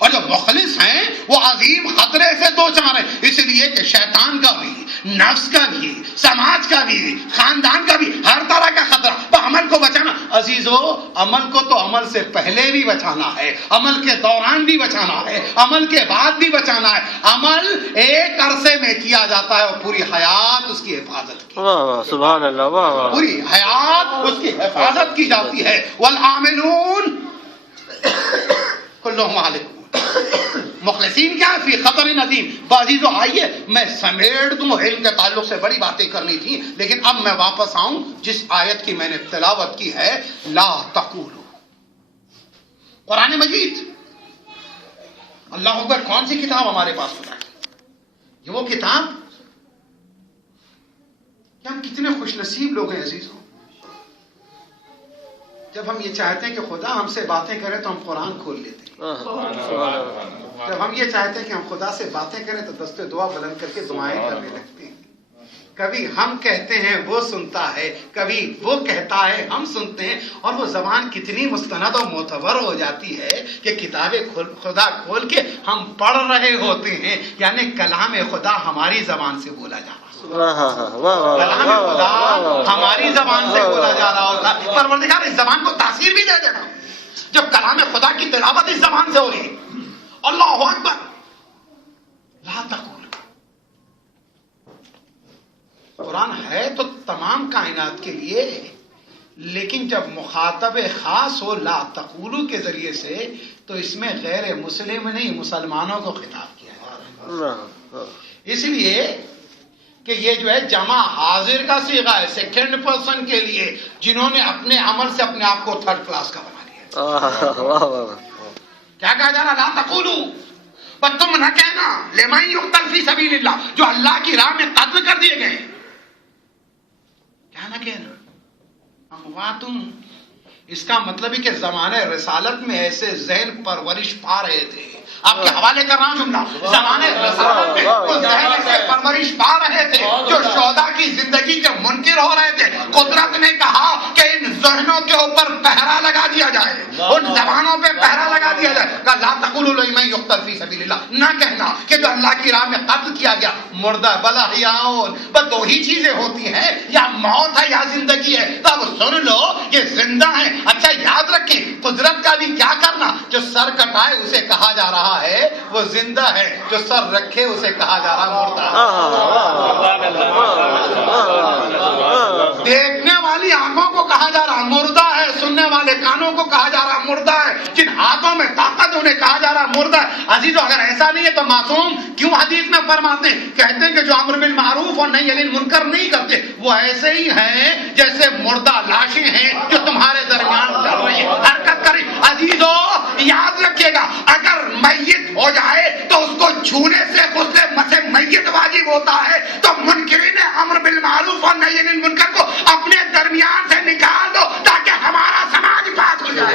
اور جو مخلص ہیں وہ عظیم خطرے سے دو چار ہیں، اس لیے کہ شیطان کا بھی، نفس کا بھی، سماج کا بھی، خاندان کا بھی، ہر طرح کا خطرہ۔ تو عمل کو بچانا عزیزو، عمل کو تو عمل سے پہلے بھی بچانا ہے، عمل کے دوران بھی بچانا ہے، عمل کے بعد بھی بچانا ہے۔ عمل ایک عرصے میں کیا جاتا ہے اور پوری حیات اس کی حفاظت کی، سبحان اللہ، پوری حیات اس کی حفاظت کی جاتی ہے۔ والعاملون کلہم ہالکون، مخلصین کیا ہے؟ فی خطر عظیم۔ عزیزو آئیے میں سمیٹ دوں، علم کے تعلق سے بڑی باتیں کرنی تھی، لیکن اب میں واپس آؤں جس آیت کی میں نے تلاوت کی ہے، لا تقولو، قرآن مجید۔ اللہ اکبر، کون سی کتاب ہمارے پاس ہوتا ہے؟ یہ وہ کتاب کہ ہم کتنے خوش نصیب لوگ ہیں عزیزو، جب ہم یہ چاہتے ہیں کہ خدا ہم سے باتیں کرے تو ہم قرآن کھول لیتے ہیں، جب ہم یہ چاہتے ہیں کہ ہم خدا سے باتیں کریں تو دستے دعا بلند کر کے دعائیں کرنے لگتے ہیں۔ کبھی ہم کہتے ہیں وہ سنتا ہے، کبھی وہ کہتا ہے ہم سنتے ہیں، اور وہ زبان کتنی مستند و معتبر ہو جاتی ہے کہ کتاب خدا کھول کے ہم پڑھ رہے ہوتے ہیں، یعنی کلام خدا ہماری زبان سے بولا جا رہا ہے، کلام خدا ہماری زبان سے بولا جا رہا ہوتا ہے۔ پروردگار اس زبان کو تاثیر بھی دے دینا جب کلام خدا کی تلاوت اس زبان سے ہو رہی ہے۔ اللہ اکبر، لا تقول، قرآن ہے تو تمام کائنات کے لیے، لیکن جب مخاطب خاص ہو لا تقولو کے ذریعے سے تو اس میں غیر مسلم نہیں، مسلمانوں کو خطاب کیا ہے۔ اس لیے کہ یہ جو ہے جمع حاضر کا صیغہ ہے، سیکنڈ پرسن کے لیے، جنہوں نے اپنے عمل سے اپنے آپ کو تھرڈ کلاس کا بنا لیا۔ کیا کہا جا رہا؟ لا تقولو، پر تم نہ کہنا لمن یقتل فی سبیل اللہ، جو اللہ کی راہ میں قتل کر دیے گئے، کیا نہ کہنا امواتم۔ اس کا مطلب ہے کہ زمانے رسالت میں ایسے ذہن پرورش پا رہے تھے، آپ کے حوالے کر رہا ہوں جملہ، زمانے رسالت میں وہ ذہن ایسے پرورش پا رہے تھے جو شہداء کی زندگی کے منکر ہو رہے تھے۔ قدرت نے کہا کہ ان ذہنوں کے اوپر پہرا لگا دیا جائے، ان زبانوں پہ پہرا لگا دیا جائے۔ کہا لا تقولوا لمن یقتل فی سبیل اللہ، نہ کہنا کہ جو اللہ کی راہ میں قتل کیا گیا مردہ بل احیاء، بس دو ہی چیزیں ہوتی ہیں، یا موت ہے یا زندگی ہے۔ تو اب سن لو یہ زندہ ہیں۔ اچھا یاد رکھیں، قدرت کا بھی کیا کرنا، جو سر کٹائے اسے کہا جا رہا ہے وہ زندہ ہے، جو سر رکھے اسے کہا جا رہا مردہ۔ دیکھنے والی آنکھوں کو کہا جا رہا مردہ ہے، سننے والے کانوں کو کہا جا رہا مردہ ہے، جن ہاتھوں میں طاقت انہیں کہا جا رہا مردہ ہے۔ عزیزو اگر ایسا نہیں ہے تو معصوم کیوں حدیث میں فرماتے ہیں، کہتے ہیں کہ جو امر بالمعروف اور نہی عن المنکر نہیں کرتے وہ ایسے ہی ہیں جیسے مردہ لاشیں ہیں جو تمہارے درمیان چل رہی ہیں، حرکت کر رہی۔ عزیزو یاد رکھیے گا، اگر میت ہو جائے تو اس کو چھونے سے غسل سے میت واجب ہوتا ہے، تو منکرین امر بالمعروف اور نہی عن المنکر کو اپنے درمیان سے نکال دو تاکہ ہمارا سماج پاک ہو جائے۔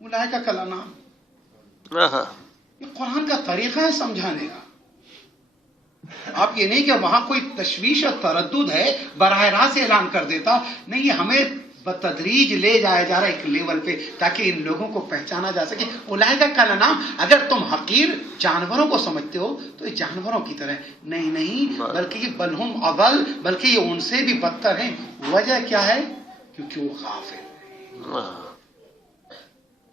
اولئک کالانعام. یہ قرآن کا طریقہ ہے سمجھانے کا. آپ یہ نہیں کہ وہاں کوئی تشویش اور تردد ہے براہ راست اعلان کر دیتا. نہیں، یہ ہمیں بتدریج لے جایا جا رہا ہے ایک لیول پہ تاکہ ان لوگوں کو پہچانا جا سکے. اولئک کالانعام، اگر تم حقیر جانوروں کو سمجھتے ہو تو یہ جانوروں کی طرح نہیں، بلکہ یہ بلہم اضل، بلکہ یہ ان سے بھی بدتر ہیں. وجہ کیا ہے؟ کیونکہ وہ غافل ہیں.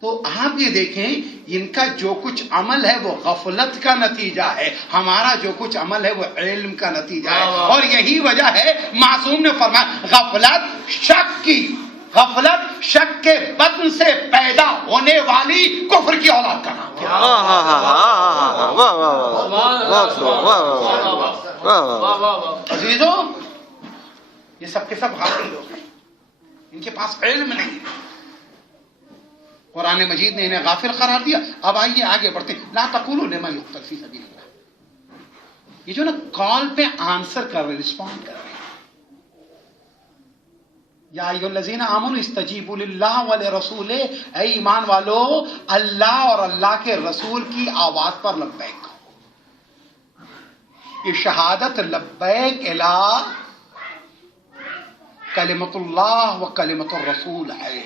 تو آپ یہ دیکھیں ان کا جو کچھ عمل ہے وہ غفلت کا نتیجہ ہے، ہمارا جو کچھ عمل ہے وہ علم کا نتیجہ ہے. اور یہی وجہ ہے معصوم نے فرمایا غفلت شک کے بطن سے پیدا ہونے والی کفر کی اولاد کا نام. عزیزو، یہ سب کے سب غافل لوگ ہیں، ان کے پاس علم نہیں ہے. قرآن مجید نے انہیں غافل قرار دیا. اب آئیے آگے بڑھتے ہیں. لا تقولوا لمن يقتل في سبيل اللہ. یہ جو نا کال پہ آنسر کر رہے، رسپونڈ کر رہے ہیں. یا ایھا الذین آمنوا استجیبوا للہ ولرسولہ، اے ایمان والو اللہ اور اللہ کے رسول کی آواز پر لبیک کہو. یہ شہادت لبیک الی کلمۃ اللہ و کلمۃ الرسول ہے.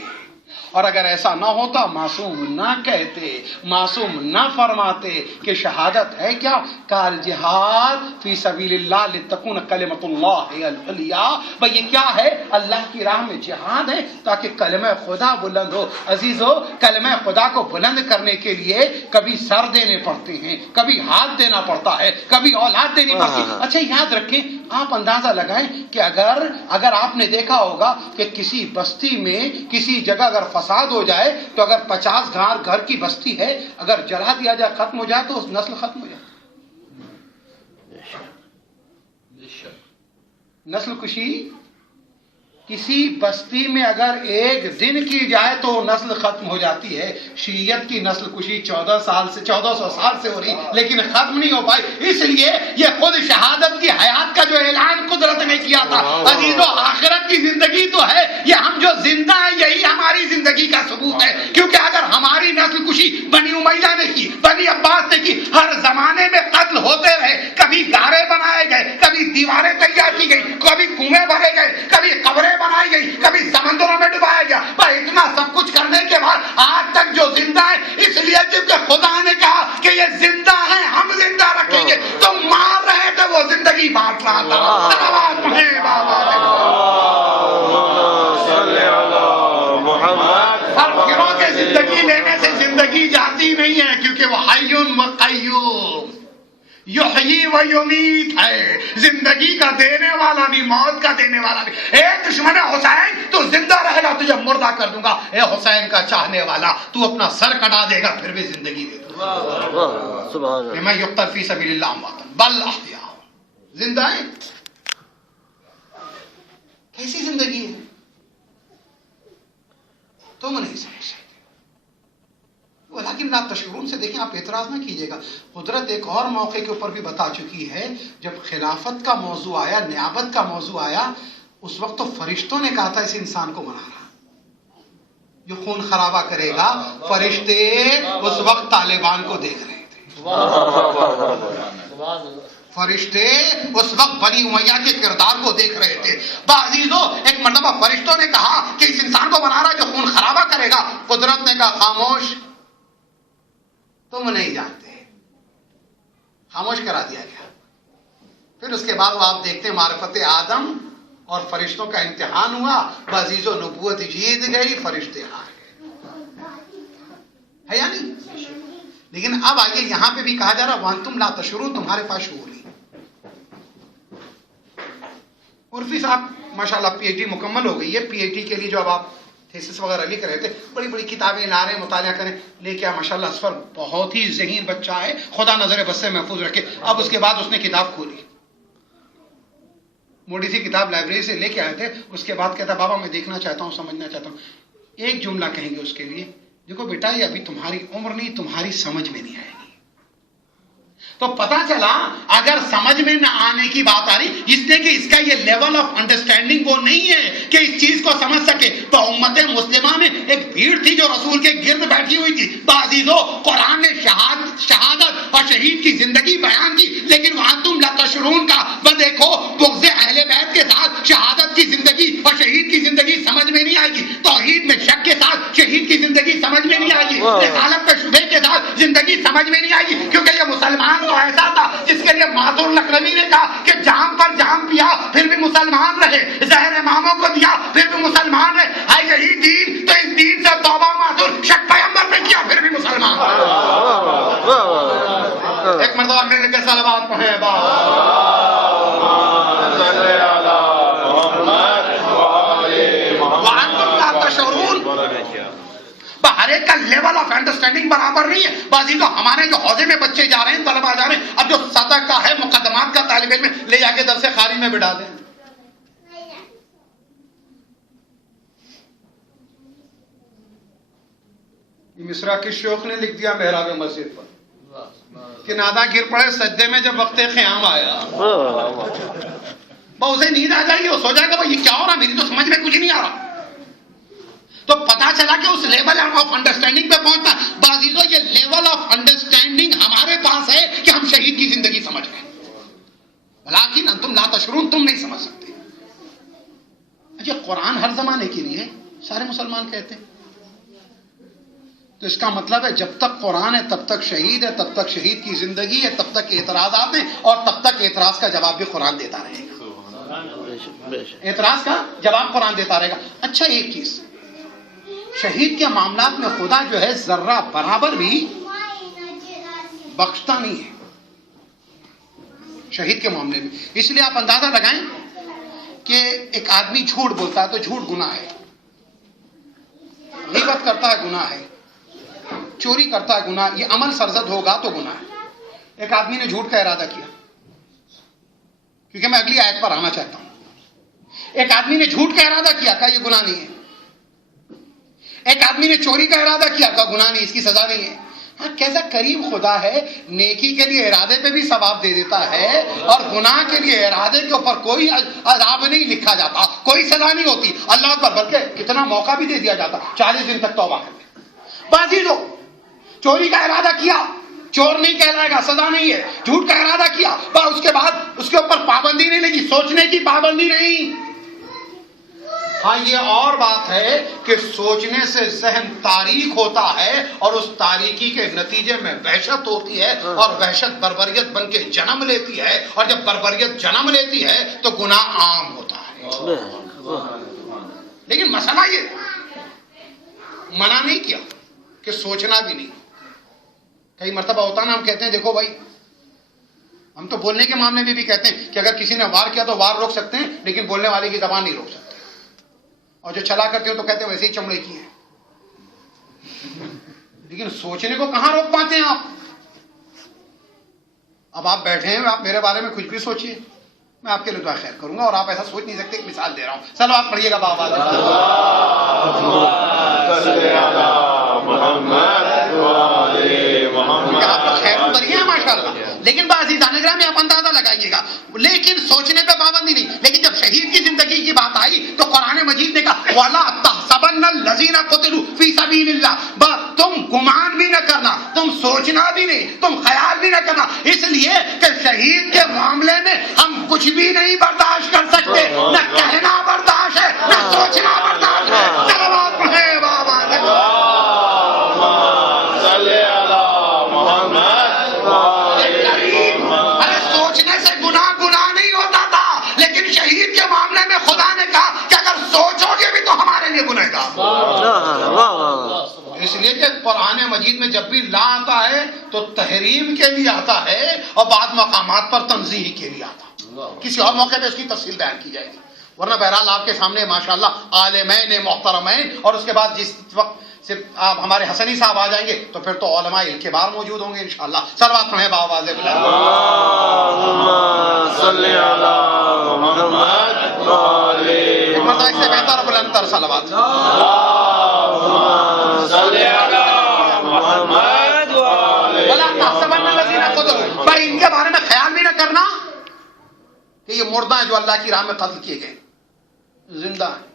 اور اگر ایسا نہ ہوتا معصوم نہ کہتے، معصوم نہ فرماتے کہ شہادت ہے کیا؟ کال جہاد فی سبیل اللہ لتکون کلمۃ اللہ العلیٰ. بھئی یہ کیا ہے؟ اللہ کی راہ میں جہاد ہے تاکہ کلمہ خدا بلند ہو. عزیزو، کلمہ خدا کو بلند کرنے کے لیے کبھی سر دینے پڑتے ہیں، کبھی ہاتھ دینا پڑتا ہے، کبھی اولاد دینی پڑتی ہے. اچھا یاد رکھیں، آپ اندازہ لگائیں کہ اگر آپ نے دیکھا ہوگا کہ کسی بستی میں کسی جگہ اگر فساد ہو جائے تو اگر 50 گھر کی بستی ہے، اگر جلا دیا جائے، ختم ہو جائے تو نسل ختم ہو جائے. نسل کشی کسی بستی میں اگر ایک دن کی جائے تو نسل ختم ہو جاتی ہے. شیعت کی نسل کشی 1400 سال سے ہو رہی لیکن ختم نہیں ہو پائی. اس لیے یہ خود شہادت کی حیات کا جو اعلان قدرت نے کیا تھا. عزیزو، آخرت کی زندگی تو ہے، یہ ہم جو زندہ ہیں یہی ہماری زندگی کا ثبوت ہے. کیونکہ اگر ہماری نسل کشی بنی امیہ نے کی، بنی عباس نے کی، ہر زمانے میں قتل ہوتے رہے، کبھی گارے بنائے گئے، کبھی دیواریں تیار کی گئی، کبھی کنویں بھرے گئے، کبھی قبریں بنائی گئی، کبھی سمندروں میں ڈبایا گیا. پر اتنا سب کچھ کرنے کے بعد آج تک جو زندہ ہے، اس لیے جبکہ خدا نے کہا کہ یہ زندہ ہے، ہم زندہ رکھیں گے. تم مار رہے تھے، وہ زندگی بانٹ رہا تھا. دعوات تمہیں بابا ہر گروہ کے زندگی لینے سے زندگی جاتی نہیں ہے، کیونکہ وہ حی و قیوم، یحیی و یمیت ہے. زندگی کا دینے والا بھی، موت کا دینے والا بھی. ایک دشمن حسین تو زندہ رہے گا، تجھے مردہ کر دوں گا. اے حسین کا چاہنے والا، تو اپنا سر کٹا دے گا پھر بھی زندگی دے دوں گا. میں یقتل فی سبیل اللہ اموات بل احیاء. زندہ ہے. کیسی زندگی ہے تم نہیں سمجھ سکتے. لیکن لا تشعرون سے دیکھیں، آپ اعتراض نہ کیجیے گا. قدرت ایک اور موقع کے اوپر بھی بتا چکی ہے. جب خلافت کا موضوع آیا، نیابت کا موضوع آیا، اس وقت تو فرشتوں نے کہا تھا اس انسان کو بنا رہا جو خون خرابہ کرے گا. فرشتے اس وقت طالبان کو دیکھ رہے تھے. فرشتے اس وقت بنی امیہ کے کردار کو دیکھ رہے تھے. عزیزو، ایک مرتبہ فرشتوں نے کہا کہ اس انسان کو بنا رہا جو خون خرابہ کرے گا. قدرت نے کہا خاموش، تم نہیں جانتے. خاموش کرا دیا گیا. پھر اس کے بعد وہ آپ دیکھتے ہیں معرفت آدم اور فرشتوں کا امتحان ہوا. عزیزو، نبوت جیت گئی، فرشتے ہار گئے. ہے یا نہیں؟ لیکن اب آئیے یہاں پہ بھی کہا جا رہا وانتم لا تشعرون، تمہارے پاس شعور نہیں. عرفی صاحب ماشاءاللہ پی ایچ ڈی مکمل ہو گئی ہے. پی ایچ ڈی کے لیے جو اب آپ تھیسس وغیرہ لکھ رہے تھے، بڑی بڑی کتابیں لا رہے ہیں، مطالعہ کریں. لے کے ماشاءاللہ اس پر بہت ہی ذہین بچہ ہے، خدا نظر بس سے محفوظ رکھے. اب اس کے بعد اس نے کتاب کھولی، موٹی سی کتاب لائبریری سے لے کے آئے تھے. اس کے بعد کہتا بابا میں دیکھنا چاہتا ہوں، سمجھنا چاہتا ہوں. ایک جملہ کہیں گے اس کے لیے، دیکھو بیٹا یہ ابھی تمہاری عمر نہیں، تمہاری سمجھ میں نہیں آئے گی. تو پتا چلا اگر سمجھ میں نہ آنے کی بات آ رہی اس لیے کہ اس کا یہ لیول آف انڈرسٹینڈنگ وہ نہیں ہے کہ اس چیز کو سمجھ سکے. تو امت مسلمہ میں ایک بھیڑ تھی جو رسول کے گرد بیٹھی ہوئی تھی. عزیزو قرآن نے شہادت اور شہید کی زندگی بیان کی, لیکن وہاں تم لتشرون کا وہ دیکھو بغض اہل بیت کے ساتھ شہادت کی زندگی اور شہید کی زندگی سمجھ میں نہیں آئے گی. توحید میں شک کے ساتھ شہید کی زندگی سمجھ میں نہیں آئے گی. رسالت پہ شبہ کے ساتھ زندگی سمجھ میں نہیں آئے گی, کیونکہ یہ مسلمان تو ایسا تھا جس کے لیے معذور لقرمی نے کہا کہ جام پر جام پیا پھر بھی مسلمان رہے, زہر اماموں کو دیا پھر بھی مسلمان رہے. ہے یہی دین تو اس دین سے توبہ معذور شک پیغمبر نے کیا پھر بھی مسلمان. ایک مرتبہ میرے کے صلوات پڑھیں. ہر ایک کا لیول آف انڈرسٹینڈنگ برابر نہیں ہے. بازی تو ہمارے جو حوضے میں بچے جا رہے ہیں, طلبا جا رہے ہیں, اب جو سطح کا ہے مقدمات کا طالب علم لے جا کے درس خاری میں بٹھا دیں. مصرع کس شیخ نے لکھ دیا محراب مسجد پر کہ نادا گر پڑے سجدے میں جب وقت قیام آیا, اسے نیند آ جائے گی, وہ سو جائے گا یہ کیا ہو رہا, میری تو سمجھ میں کچھ نہیں آ رہا. تو پتا چلا کہ اس لیول آف انڈرسٹینڈنگ پہ پہنچنا. بازیزو یہ لیول آف انڈرسٹینڈنگ ہمارے پاس ہے کہ ہم شہید کی زندگی سمجھ گئے, لیکن انتم لا تشعرون, تم نہیں سمجھ سکتے. اچھا قرآن ہر زمانے کے لیے سارے مسلمان کہتے ہیں, تو اس کا مطلب ہے جب تک قرآن ہے تب تک شہید ہے, تب تک شہید کی زندگی ہے, تب تک اعتراضات ہیں, اور تب تک اعتراض کا جواب بھی قرآن دیتا رہے گا. اعتراض کا جواب قرآن دیتا رہے گا. اچھا ایک چیز, شہید کے معاملات میں خدا جو ہے ذرہ برابر بھی بخشتا نہیں ہے شہید کے معاملے میں. اس لیے آپ اندازہ لگائیں کہ ایک آدمی جھوٹ بولتا ہے تو جھوٹ گناہ ہے, غیبت کرتا ہے گناہ ہے, چوری کرتا ہے گناہ, یہ عمل سرزد ہوگا تو گناہ ہے. ایک آدمی نے جھوٹ کا ارادہ کیا, کیونکہ میں اگلی آیت پر آنا چاہتا ہوں. ایک آدمی نے جھوٹ کا ارادہ کیا, کہا یہ گناہ نہیں ہے. ایک آدمی نے چوری کا ارادہ کیا, کہا گناہ نہیں, اس کی سزا نہیں ہے. ہاں کیسا کریم خدا ہے, نیکی کے لیے ارادے پہ بھی ثواب دے دیتا ہے, اور گناہ کے لیے ارادے کے اوپر کوئی عذاب نہیں لکھا جاتا, کوئی سزا نہیں ہوتی. اللہ پر بلکہ کتنا موقع بھی دے دیا جاتا, 40 دن تک توبہ کرنے. بازی لو چوری کا ارادہ کیا, چور نہیں کہلائے گا, سزا نہیں ہے. جھوٹ کا ارادہ کیا, پر اس کے بعد اس کے اوپر پابندی نہیں لگی, سوچنے کی پابندی نہیں. ہاں یہ اور بات ہے کہ سوچنے سے ذہن تاریک ہوتا ہے, اور اس تاریکی کے نتیجے میں وحشت ہوتی ہے, اور وحشت بربریت بن کے جنم لیتی ہے, اور جب بربریت جنم لیتی ہے تو گناہ عام ہوتا ہے. لیکن مسئلہ یہ منع نہیں کیا کہ سوچنا بھی نہیں. کئی مرتبہ ہوتا نا, ہم کہتے ہیں دیکھو بھائی, ہم تو بولنے کے معاملے میں بھی کہتے ہیں کہ اگر کسی نے وار کیا تو وار روک سکتے ہیں, لیکن بولنے والے کی زبان نہیں روک سکتے. اور جو چلا کرتے ہو تو کہتے ہیں ویسے ہی چمڑے کی ہے, لیکن سوچنے کو کہاں روک پاتے ہیں آپ. اب آپ بیٹھے ہیں, آپ میرے بارے میں کچھ بھی سوچیے, میں آپ کے لیے دعا خیر کروں گا, اور آپ ایسا سوچ نہیں سکتے. ایک مثال دے رہا ہوں, چلو آپ پڑھیے گا بابا. آپ تو خیر بڑھیا ماشاء اللہ, لیکن عزیزان گرامی آپ اندازہ لگائیے گا, لیکن سوچنے پہ پابندی نہیں. لیکن جب شہید کی زندگی کی بات آئی تو قرآن مجید نے کہا وَلَا تَحْسَبَنَّ الَّذِينَ قُتِلُوا فِي سَبِيلِ اللَّهِ, تم گمان بھی نہ کرنا, تم سوچنا بھی نہیں, تم خیال بھی نہ کرنا, اس لیے کہ شہید کے معاملے میں ہم کچھ بھی نہیں برداشت کر سکتے. نہ کہنا برداشت ہے, نہ سوچنا برداشت ہے. صلوات پڑھیں بابا. سوچنے سے گناہ نہیں ہوتا تھا, لیکن شہید کے معاملے میں خدا نے کہا کہ اگر سوچو گے بھی تو ہمارے لیے گناہ گار. اس لیے کہ قرآن مجید میں جب بھی لا آتا ہے تو تحریم کے لیے آتا ہے, اور بعض مقامات پر تنزیہ کے لیے آتا. کسی اور موقع پہ اس کی تفصیل بیان کی جائے گی, ورنہ بہرحال آپ کے سامنے ماشاءاللہ عالمین محترمین, اور اس کے بعد جس وقت صرف آپ ہمارے حسنی صاحب آ جائیں گے تو پھر تو علماء الکبار موجود ہوں گے انشاءاللہ. صلوات پڑھیں باواز بلند. اللہم صلی علی محمد و آلِ محمد. اس سے بہتر بلند تر صلوات. اللہم صلی علی محمد و آلِ محمد. ولا تحسبن الذین قتلوا کرنا کہ یہ مردہ ہیں جو اللہ کی راہ میں قتل کیے گئے، زندہ ہیں،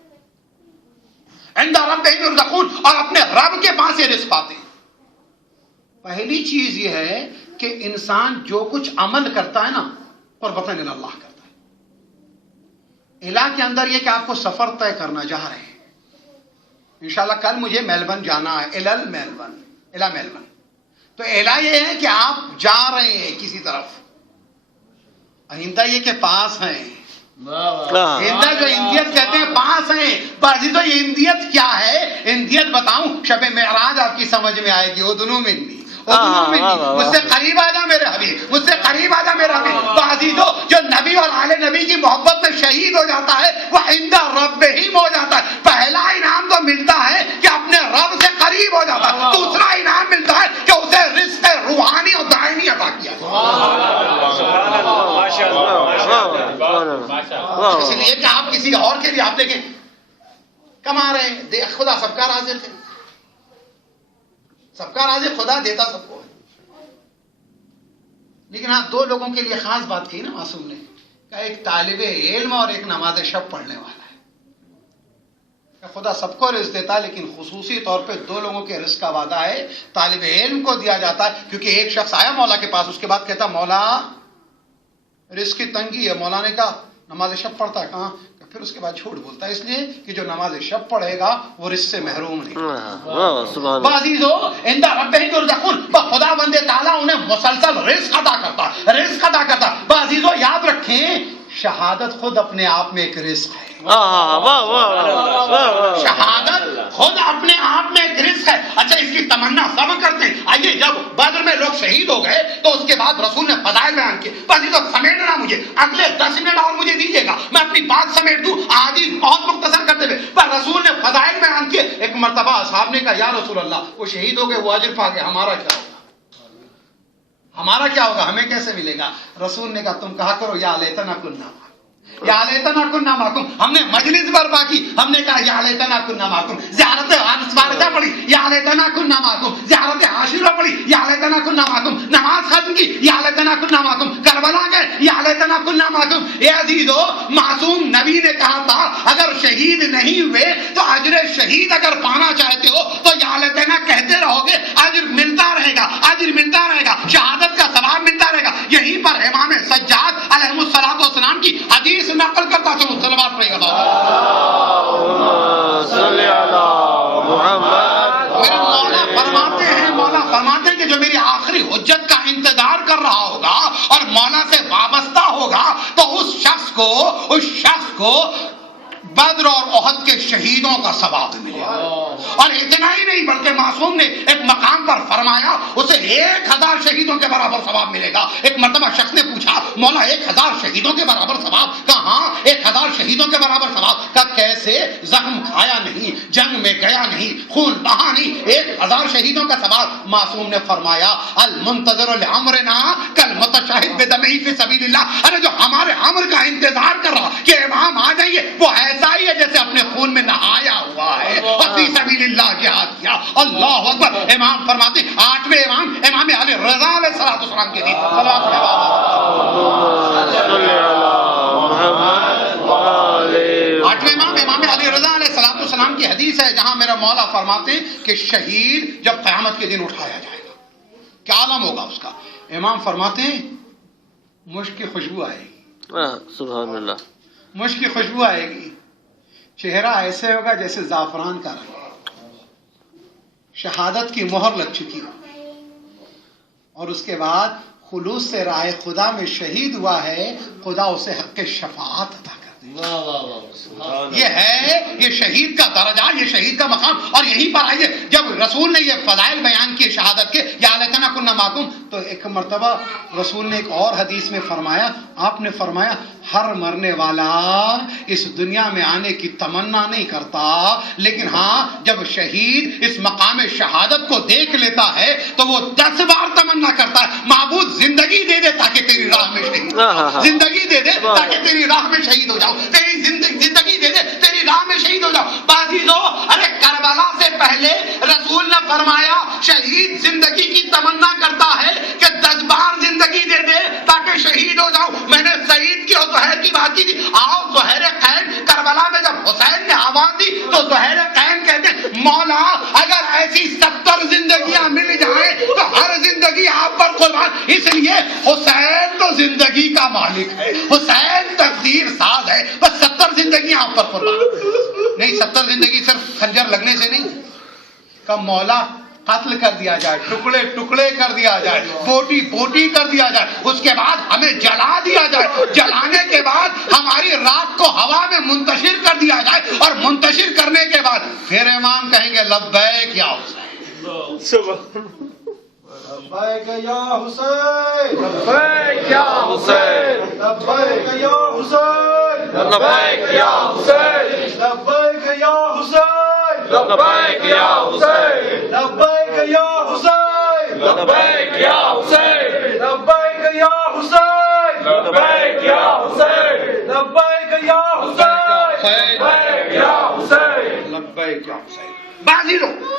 عند ربہم یرزقون، اور اپنے رب کے پاس یہ رزق پاتے ہیں۔ پہلی چیز یہ ہے کہ انسان جو کچھ عمل کرتا ہے نا قربتاً الی اللہ کرتا ہے۔ الہ کے اندر یہ کہ آپ کو سفر طے کرنا، جا رہے ہیں انشاءاللہ کل مجھے میلبرن جانا ہے، الہ میلبرن، تو الہ یہ ہے کہ آپ جا رہے ہیں کسی طرف، آئندہ یہ کہ پاس ہیں، آئندہ جو اندیت کہتے ہیں پاس ہیں۔ بازی تو یہ اندیت کیا ہے؟ اندیت بتاؤں، شب معراج آپ کی سمجھ میں آئے گی، ادنو منی، مجھ سے قریب آ جا میرے حبیب، مجھ سے قریب آ جا میرا حبیب۔ بازی تو جو نبی اور آل نبی کی محبت میں شہید ہو جاتا ہے وہ عند ربہم ہو جاتا ہے۔ پہلا انعام تو ملتا ہے کہ اپنے رب سے قریب ہو جاتا ہے، دوسرا انعام ملتا ہے کہ اسے رزق روحانی اور دائمی عطا کیا جائے۔ اس لیے کہ آپ کسی اور کے لیے آپ دیکھیں کما رہے ہیں، خدا سب کا رازق ہے، سب کا رازق خدا دیتا سب کو ہے۔ لیکن ہاں دو لوگوں کے لیے خاص بات کی نا معصوم نے، کہ ایک طالب علم اور ایک نماز شب پڑھنے والا ہے، کہ خدا سب کو رزق دیتا ہے لیکن خصوصی طور پہ دو لوگوں کے رزق کا وعدہ ہے، طالب علم کو دیا جاتا ہے، کیونکہ ایک شخص آیا مولا کے پاس، اس کے بعد کہتا مولا رزق کی تنگی ہے، مولا نے کہا نماز شب پڑھتا ہے، کہاں؟ پھر اس کے بعد جھوٹ بولتا ہے، اس لیے کہ جو نماز شب پڑھے گا وہ رزق سے محروم نہیں۔ بعزیزو عند ربہم یرزقون، خدا بند تعالیٰ انہیں مسلسل رزق عطا کرتا۔ بعزیزو یاد رکھیں شہادت خود اپنے آپ میں ایک رزق ہے، شہادت خود اپنے آپ میں ایک رزق ہے۔ اچھا اس کی تمنا سب کرتے ہیں۔ آئیے جب بدر میں لوگ شہید ہو گئے تو اس کے بعد رسول نے فضائل بیان کیے، بس تو سمیٹنا مجھے اگلے 10 منٹ اور مجھے دیجیے گا، میں اپنی بات سمیٹ دوں، حدیث بہت مختصر کرتے ہوئے، پر رسول نے فضائل بیان کیے۔ ایک مرتبہ اصحاب نے کہا یا رسول اللہ وہ شہید ہو گئے، وہ اجر پا گئے، ہمارا کیا ہوگا؟ ہمارا کیا ہوگا؟ ہمیں کیسے ملے گا؟ رسول نے کہا تم کہا کرو یا لیتنا کننا یا لیتنا کننا معکم۔ ہم نے مجلس برپا کی، ہم نے کہا یا لیتنا کننا معکم، زیارت عارضہ پڑھی یا لیتنا کننا معکم، زیارت عاشورہ پڑھی یا لیتنا کننا معکم، نماز ختم کی یا لیتنا کننا معکم، کربلا گئے یا لیتنا کننا معکم۔ اے عزیزو معصوم نبی نے کہا تھا اگر شہید نہیں ہوئے تو اجر شہید اگر پانا چاہتے ہو تو یا لیتنا کہتے رہو گے، اجر ملتا رہے گا، اجر ملتا رہے گا، شہادت کا ثواب ملتا رہے گا۔ یہیں پر امام سجاد علیہ السلام کی حدیث نقل کرتا چلو صلوات پڑھیے گا۔ میرے مولا فرماتے ہیں کہ جو میری آخری حجت کا انتظار کر رہا ہوگا اور مولا سے وابستہ ہوگا تو اس شخص کو بدر اور احد کے شہیدوں کا ثواب ملے گا۔ اور اتنا ہی نہیں بلکہ معصوم نے ایک مقام پر فرمایا اسے 1000 شہیدوں کے برابر ثواب ملے گا۔ ایک مرتبہ شخص نے پوچھا مولا 1000 شہیدوں کے برابر ثواب؟ کہاں 1000 شہیدوں کے برابر ثواب؟ کہا کیسے؟ زخم کھایا نہیں، جنگ میں گیا نہیں، خون بہا نہیں، 1000 شہیدوں کا ثواب۔ معصوم نے فرمایا المنتظر لعمرنا کالمتشاہد بدمہ فی سبیل اللہ، ارے جو ہمارے عمر کا انتظار کر رہا کہ امام آ جائیے وہ ایسا ہی ہے جیسے اپنے خون میں نہایا ہوا ہے اور فی سبیل اللہ جہاد کیا۔ اللہ اکبر۔ امام فرماتے 8ویں امام علی رضا علیہ السلام کے دین امام علی رضا علیہ السلام کی حدیث ہے جہاں میرا مولا فرماتے کہ شہید جب قیامت کے دن اٹھایا جائے گا کیا عالم ہوگا اس کا؟ امام فرماتے مشک کی خوشبو آئے گی، سبحان اللہ، مشک کی خوشبو آئے گی، چہرہ ایسے ہوگا جیسے زعفران کا رنگ، شہادت کی مہر لگ چکی ہوگی، اور اس کے بعد خلوص سے راہ خدا میں شہید ہوا ہے، خدا اسے حق شفاعت عطا کر دے گا۔ یہ ہے یہ شہید کا درجہ، یہ شہید کا مقام۔ اور یہیں پر آئیے جب رسول نے یہ فضائل بیان کیے شہادت کے یا لیتنا کننا معکم، تو ایک مرتبہ رسول نے ایک اور حدیث میں فرمایا، آپ نے فرمایا ہر مرنے والا اس دنیا میں آنے کی تمنا نہیں کرتا، لیکن ہاں جب شہید اس مقام شہادت کو دیکھ لیتا ہے تو وہ 10 بار تمنا کرتا ہے معبود زندگی دے دے تاکہ تیری راہ میں شہید ہو جاؤ، زندگی دے دے تاکہ تیری راہ میں شہید ہو جاؤ، تیری زندگی دے دے تیری راہ میں شہید ہو جاؤ۔ بعضیزو ارے کربلا سے پہلے رسول نے فرمایا شہید زندگی کی تمنا کرتا ہے کہ 10 بار زندگی دے دے تاکہ شہید شہید ہو جاؤں. میں نے سعید کی اور زہیر کی بات کی تھی. آؤ زہیر قین کربلا میں جب حسین نے آواز دی تو زہیر قین کہتے ہیں مولا اگر ایسی 70 زندگیاں مل جائیں تو ہر زندگی آپ پر قربان. اس لیے حسین تو زندگی کا مالک ہے, حسین تقدیر ساز ہے, بس 70 زندگیاں آپ پر قربان. نہیں 70 زندگی صرف خنجر لگنے سے نہیں. کہ مولا قتل کر دیا جائے, ٹکڑے ٹکڑے کر دیا جائے, بوٹی بوٹی کر دیا جائے, اس کے بعد ہمیں جلا دیا جائے, جلانے کے بعد ہماری رات کو ہوا میں منتشر کر دیا جائے, اور منتشر کرنے کے بعد پھر امام کہیں گے لبیک یا حسین, لبیک یا حسین, لبیک یا حسین, لبیک یا حسین, لبیک یا حسین, لبیک یا حسین, لبیک یا حسین, لبیک یا حسین, لبیک یا حسین, لبیک یا حسین, لبیک یا حسین, لبیک یا حسین, لبیک یا حسین. لبیک یا حسین. بعضی لوگ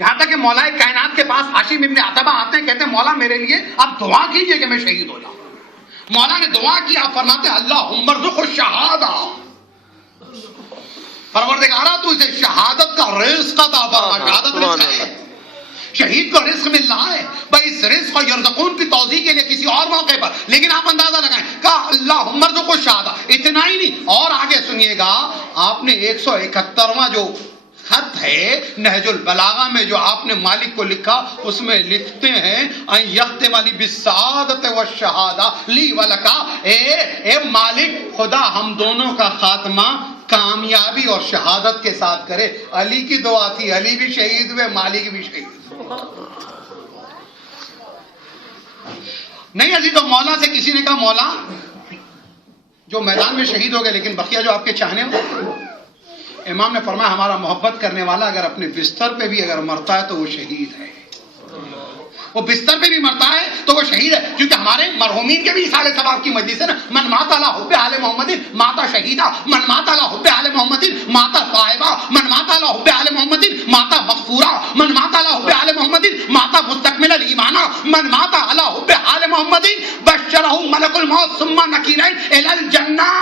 یہاں تک کہ مولا کائنات کے پاس ہاشم ابن عتبہ آتے ہیں, کہتے ہیں مولا میرے لیے آپ دعا کیجئے کہ میں شہید ہو جاؤں. مولا نے دعا کی, آپ فرماتے ہیں اللہم ارزق الشہادہ, پروردگارا تو اسے شہادت کا رزق عطا فرما. شہادت رزق ہے, شہید کو رزق مل رہا ہے بھائی. اس رزق کو یرزقون کی توضیح کے لیے کسی اور موقع پر, لیکن آپ اندازہ لگائیں کہا اللہم ارزق الشہادہ. اتنا ہی نہیں, اور آگے سنیے گا, آپ نے 171واں جو خط ہے نہج البلاغہ میں جو آپ نے مالک کو لکھا, اس میں لکھتے ہیں ان یختم لی بالسعادت والشہادہ لی ولکا. اے مالک خدا ہم دونوں کا خاتمہ کامیابی اور شہادت کے ساتھ کرے. علی کی دعا تھی, علی بھی شہید ہوئے, مالک بھی شہید ہوئے. نہیں عزیز, تو مولا سے کسی نے کہا مولا جو میدان میں شہید ہو گئے لیکن بقیہ جو آپ کے چاہنے ہو. امام نے فرمایا ہمارا محبت کرنے والا اگر اپنے بستر پہ بھی اگر مرتا ہے تو وہ شہید ہے. وہ بستر پہ بھی مرتا ہے تو وہ شہید ہے, کیونکہ ہمارے مرحومین کے بھی سارے ثواب کی مجلس ہے نا. من مات علی حب آل محمد ماتا شہیدہ, من مات علی حب آل محمد ماتا صائبہ, من مات علی حب آل محمد ماتا مغفورہ, من مات علی حب آل محمد ماتا مستکمل الایمانہ, من مات علی حب آل محمد بشرہ ملک الموت ثم نکیرین الی الجنہ.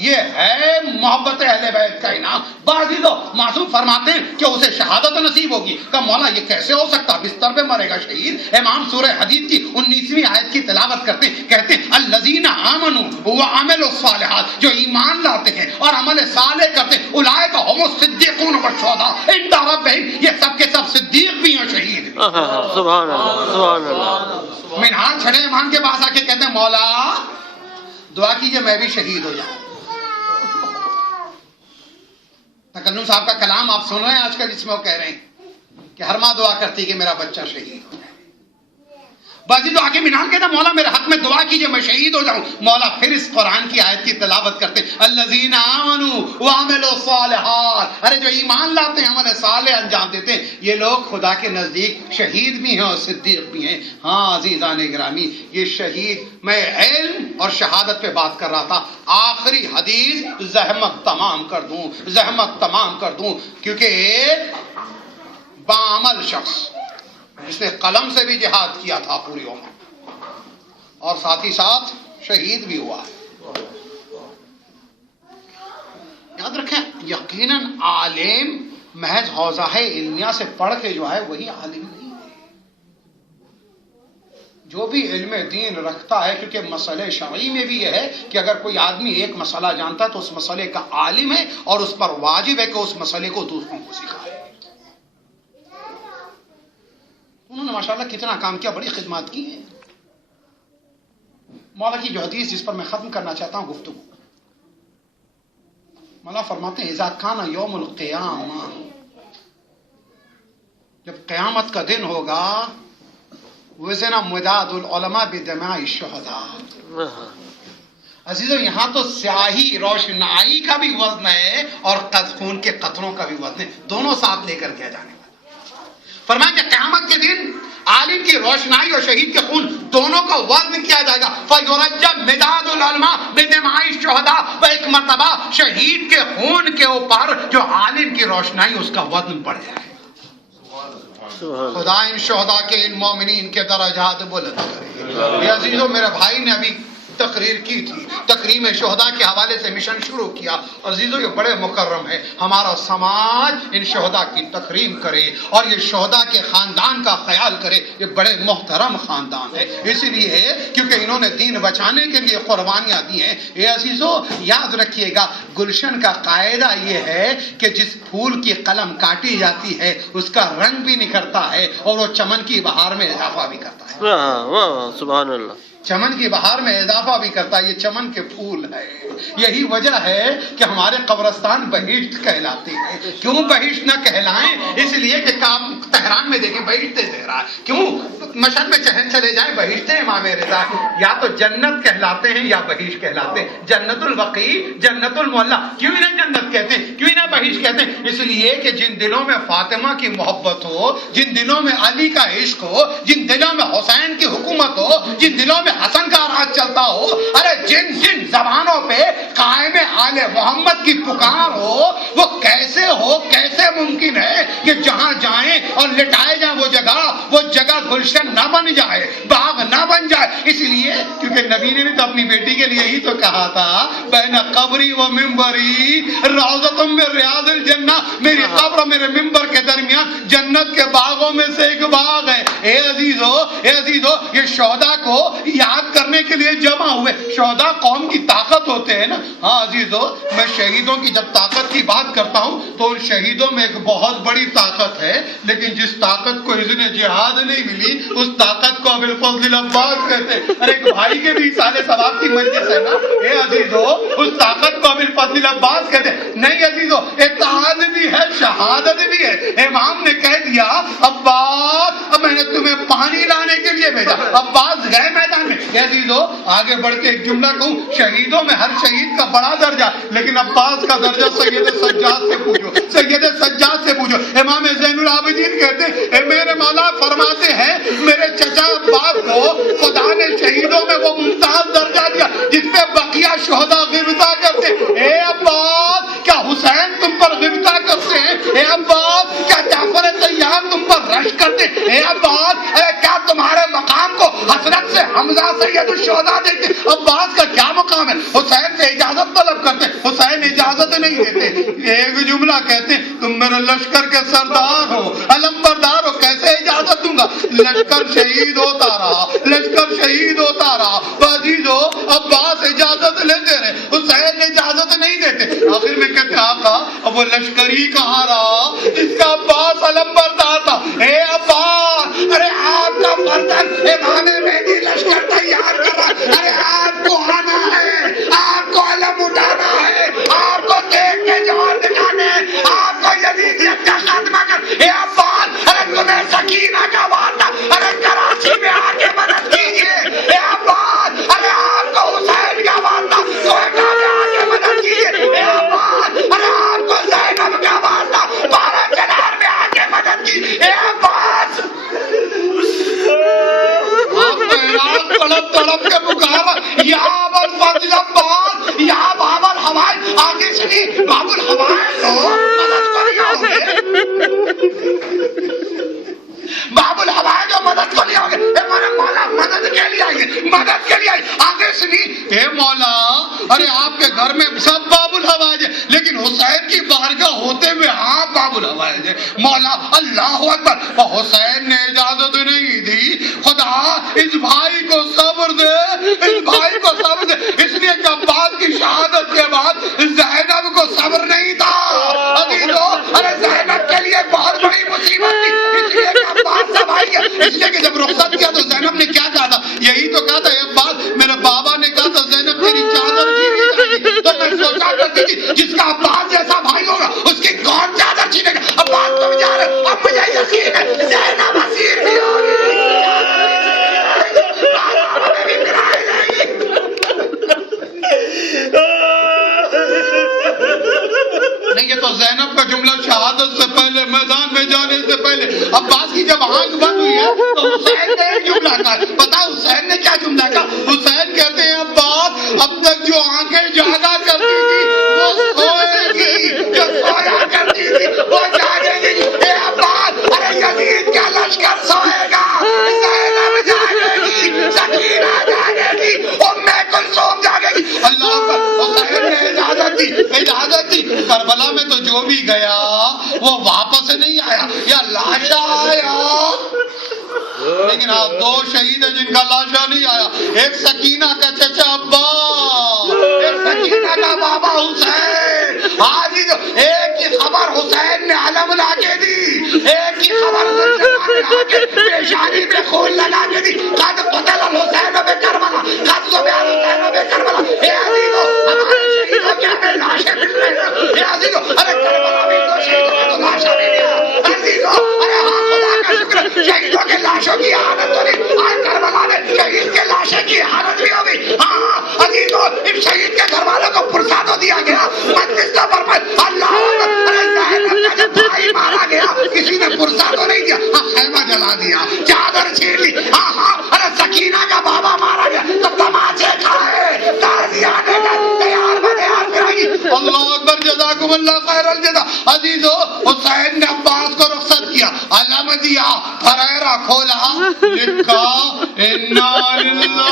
یہ ہے محبت اہل بیت کا انعام. بعض لوگ معصوم فرماتے ہیں کہ اسے شہادت نصیب ہوگی. کہ مولا یہ کیسے ہو سکتا, بستر پہ مرے گا شہید. امام سورہ حدید کی 19ویں آیت کی تلاوت کرتے ہیں, کہتے ہیں الذین آمنوا وعملوا الصالحات, جو ایمان لاتے ہیں اور عمل صالح کرتے ہیں, اولئک هم الصدیقون والشہداء عند ربہم, یہ سب کے سب صدیق بھی ہیں شہید بھی. سبحان اللہ, سبحان اللہ. منہاج چھڑے امام کے پاس آ کے کہتے ہیں مولا دعا کیجئے میں بھی شہید ہو جاؤں. تکلم صاحب کا کلام آپ سن رہے ہیں آج کل, جس میں وہ کہہ رہے ہیں کہ ہر ماں دعا کرتی کہ میرا بچہ شہید ہو جائے. بازی تو آگے مینان کہتا مولا میرے حق میں دعا کیجئے میں شہید ہو جاؤں. مولا پھر اس قرآن کی آیت کی تلاوت کرتے الذین آمنوا وعملوا الصالحات, ارے جو ایمان لاتے ہیں عمل صالح انجام دیتے ہیں, یہ لوگ خدا کے نزدیک شہید بھی ہیں اور صدیق بھی ہیں. ہاں عزیزان گرامی, یہ شہید, میں علم اور شہادت پہ بات کر رہا تھا. آخری حدیث زحمت تمام کر دوں, زحمت تمام کر دوں, کیونکہ ایک باعمل شخص جس نے قلم سے بھی جہاد کیا تھا پوری عمر, اور ساتھ ہی ساتھ شہید بھی ہوا ہے. یاد رکھیں یقیناً عالم محض حوزہ علمیہ سے پڑھ کے جو ہے وہی عالم نہیں ہے. جو بھی علم دین رکھتا ہے, کیونکہ مسئلہ شرعی میں بھی یہ ہے کہ اگر کوئی آدمی ایک مسئلہ جانتا ہے تو اس مسئلے کا عالم ہے اور اس پر واجب ہے کہ اس مسئلے کو دوسروں کو سکھائے. انہوں نے ماشاءاللہ کتنا کام کیا, بڑی خدمات کی ہیں. مولا کی جو حدیث جس پر میں ختم کرنا چاہتا ہوں گفتگو, مولا فرماتے ہیں اذا کان یوم القیامہ, جب قیامت کا دن ہوگا, وزن مداد العلماء بدماء الشہداء. عزیزو یہاں تو سیاہی روشنائی کا بھی وزن ہے اور خون کے قطروں کا بھی وزن ہے, دونوں ساتھ لے کر کیا جانے والا. فرمایا کہ قیامت کے دن عالم کی روشنائی اور شہید کے خون دونوں کا وزن کیا جائے گا. فَيُرَجَّمْ مِدَادُ الْعُلْمَاءِ بِدِمَاءِ الشُّهَدَاءِ, وہ ایک مرتبہ شہید کے خون کے اوپر جو عالم کی روشنائی اس کا وزن بڑھ جائے. خدا ان شہداء کے ان مومنین کے درجات بلند کرے۔ یہ عزیزو میرے بھائی نے ابھی تقریر کی تھی، تکریم شہداء کے حوالے سے مشن شروع کیا۔ عزیزو یہ بڑے مکرم ہے، ہمارا سماج ان شہداء کی تکریم کرے اور یہ شہداء کے خاندان کا خیال کرے، یہ بڑے محترم خاندان ہے، اس لیے کیونکہ انہوں نے دین بچانے کے لیے قربانیاں دی ہیں۔ یہ عزیزو یاد رکھیے گا، گلشن کا قاعدہ یہ ہے کہ جس پھول کی قلم کاٹی جاتی ہے اس کا رنگ بھی نکھرتا ہے اور وہ چمن کی بہار میں اضافہ بھی کرتا ہے۔ سبحان اللہ۔ چمن کی بہار میں اضافہ بھی کرتا ہے، یہ چمن کے پھول ہے۔ یہی وجہ ہے کہ ہمارے قبرستان بہشت کہلاتے ہیں۔ کیوں بہشت نہ کہلائیں؟ اس لیے کہ تہران میں دیکھیں بہشت زہرا، کیوں مشہد میں چلے جائیں بہشت امام رضا، یا تو جنت کہلاتے ہیں یا بہشت کہلاتے ہیں۔ جنت البقیع، جنت المعلا، کیوں انہیں جنت کہتے ہیں، کیوں انہیں بہشت کہتے ہیں؟ اس لیے کہ جن دلوں میں فاطمہ کی محبت ہو، جن دلوں میں علی کا عشق ہو، جن دلوں میں حسین کی حکومت ہو، جن دلوں میں حسن کا راج چلتا ہو، ارے جن زبانوں پہ قائم آل محمد کی پکار ہو، وہ کیسے ہو، کیسے ممکن ہے کہ جہاں جائیں اور لٹائے جائیں وہ جگہ گلشن نہ بن جائے، باغ نہ بن جائے؟ اس لیے کیونکہ نبی نے بھی تو اپنی بیٹی کے لیے ہی تو کہا تھا، بین قبری و ممبری روضۃ من ریاض الجنہ، میری قبر اور میرے ممبر کے درمیان جنت کے باغوں میں سے ایک باغ ہے۔ اے عزیزو یہ شہداء کو یاد کرنے کے لیے جمع ہوئے۔ شہداء قوم کی طاقت ہوتے ہیں نا۔ ہاں عزیزو، میں شہیدوں کی جب طاقت کی بات کرتا ہوں تو ان شہیدوں میں ایک بہت بڑی طاقت ہے، لیکن جس طاقت کو اذن جہاد نہیں ملی اس طاقت کو ابوالفضل العباس کہتے ہیں۔ ارے ایک بھائی کے بھی سال ثواب کی مجلس ہے نا۔ اے عزیزو، اس طاقت کو ابوالفضل العباس کہتے ہیں۔ نہیں عزیزو، اتحاد بھی ہے، شہادت بھی ہے۔ امام نے کہہ دیا، عباس اب میں نے تمہیں پانی لانے کے لیے بھیجا، عباس گئے میدان میں۔ عزیزو آگے بڑھ کے ایک جملہ کہوں، شہیدوں میں ہر شہید کا بڑا درجہ، لیکن عباس کا درجہ سید سجاد سے پوچھو، سید سجاد سے پوچھو۔ امام زین العابدین کہتے ہیں، اے میرے مولا فرماتے ہیں میرے چچا عباس کو خدا نے شہیدوں میں وہ ممتاز درجہ دیا جس پہ بقیہ شہداء غبطہ کرتے ہیں۔ اے عباس کیا حسین تم پر غبطہ کرتے ہیں؟ اے عباس کیا جعفر طیار تم پر رش کرتے ہیں؟ اے عباس کیا تمہارے مقام کو حسرت سے حمزہ سید الشہداء دیتے ہیں؟ عباس کا کیا مقام ہے؟ حسین سے اجازت طلب کرتے ہیں، حسین اجازت نہیں دیتے۔ ایک جملہ کہتے ہیں، تم میرے لشکر کے سردار ہو، علم بردار ہو، کیسے اجازت دوں گا؟ لشکر شہید ہوتا رہا، لشکر شہید ہوتا رہا۔ عزیزو عباس اجازت لیتے رہے، حسین اجازت نہیں دیتے۔ آخر میں کہتے ہیں، آقا اب وہ لشکر ہی کہاں رہا جس کا عباس علم بردار تھا؟ اے عباس، ارے آپ کا بردن امام مہدی لشکر تیار کر رہا، ارے آپ کو آنا ہے، آپ کو علم اٹھانا ہے، آپ کو دیکھ کے جوان دکھانے، آپ کو یزیدیت کا خاتمہ کر۔ اے عباس، ارے تمہیں سکینہ کا وعدہ، ارے کراچی میں آ کے مدد کیجیے۔ اے عباس، ارے آپ کو حسین کا وعدہ، کوئٹہ میں آ کے مدد کیجیے۔ اے عباس، ارے آپ کو زینب کا وعدہ، بارہ چنار میں آ کے مدد کیجیے۔ اے عباس، آپ کو عراق تڑپ تڑپ کے پکارا، یا ابوالفضل عباس، یا باب الحوائج، آگے سنی باب الحوائج ہو، مدد کو نہیں ہوگے، باب الحوائج ہو، مدد کو نہیں ہوگے۔ اے میرے مولا مدد کے لیے آئیے، مدد کے لیے آئیے۔ آگے سنی، اے مولا ارے آپ کے گھر میں سب باب الحوائج ہے، لیکن حسین کی بارگاہ ہوتے ہوئے ہاں باب الحوائج ہے۔ مولا اللہ اکبر، اور حسین نے اجازت نہیں دی۔ خدا اس بھائی کو صبر دے، اس بھائی کو صبر دے، اس لیے کہ عباس کی شہادت کے بعد زینب کو صبر نہیں تھا۔ عزیزو ارے زینب کے لیے بہت بڑی مصیبت تھی، اس لیے کہ عباس جب آئی ہے، اس لیے کہ جب رخصت کیا تو زینب نے کیا کہا تھا؟ یہی تو کہا تھا، اے عباس میرے بابا نے کہا تھا زینب تیری چادر چھینی جائے گی، تو میں سوچا کرتی تھی جس کا عباس جیسا بھائی ہوگا اس کی کون چادر چھینے گا؟ عباس تم جا رہے، اب مجھے یقین ہے زینب اسیر بھی ہوگی، نہیں۔ یہ تو زینب کا جملہ شہادت سے پہلے، میدان میں جانے سے پہلے عباس کی جب آنکھ بند ہوئی ہے تو حسین نے ایک جملہ کہا۔ پتا حسین نے کیا جملہ کہا؟ حسین کہتے ہیں عباس اب تک جو آنکھیں جاگا کرتی تھی وہ سوئے گی، جو سویا کرتی تھی وہ جاگے گی۔ اے عباس ارے یزید کیا جو بھی گیا وہ واپس نہیں آیا یا لاشا آیا. لیکن آپ دو شہید ہیں جن کا لاشا نہیں آیا. ایک سکینہ کا چچا عباس, ایک سکینہ کا بابا حسین. آج جو ایک کی خبر حسین نے علم لا کے دی, ایک کی خبر لا کے پیشانی میں خون لگا کے دی. قد قتل الحسین بکربلا, قد ذبح الحسین بکربلا. اے عزیزو ہمارے شہیدوں کے ہمیں لاشیں مل رہے ہیں. اے عزیزو ارے کربلا میں دو شہیدوں کو لاشا بھی دیا. عزیزو ارے ہاں خدا کا شکر شہیدوں کے لاشوں کی حالت تو نہیں, آج کربلا میں شہید کے لاشیں کی حالت بھی ہوگی. ہاں عزیزو ان شہید کے گھر والوں کو پرساد دیا گیا. مجلس کا پرپس اللہ ارے زینب کا جب بھائی مارا گیا کسی نے پرساد تو نہیں دیا, ہاں خیمہ جلا دیا, چادر چھین لی. ہاں ہاں ارے سکینہ کا بابا مارا گیا تو تماچے کھائے, تازیانے کا تیار بدیار کرائی. اللہ اکبر, جزاکم اللہ خیر الجزا. عزیزو حسین نے عباس کو رخصت کیا, علم دیا, پھریرا کھولا, لکھا انا للہ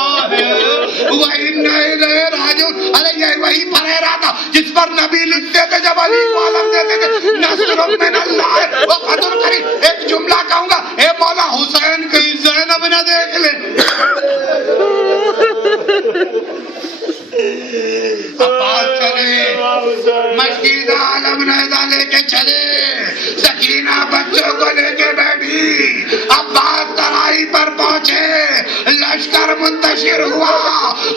و انا الیہ راجعون. ارے یہ وہی پھریرا تھا جس پر نبی لکھتے تھے جب علی کو علم دیتے تھے, نصر من اللہ و فتح قریب. ایک جملہ کہوں گا, اے مولا حسین کہیں زینب نہ دیکھ لے. عباس چلے, مشکینہ عالم نیزہ لے کے چلے, سکینہ بچوں کو لے کے بیٹھی. عباس ترائی پر پہنچے, لشکر منتشر ہوا,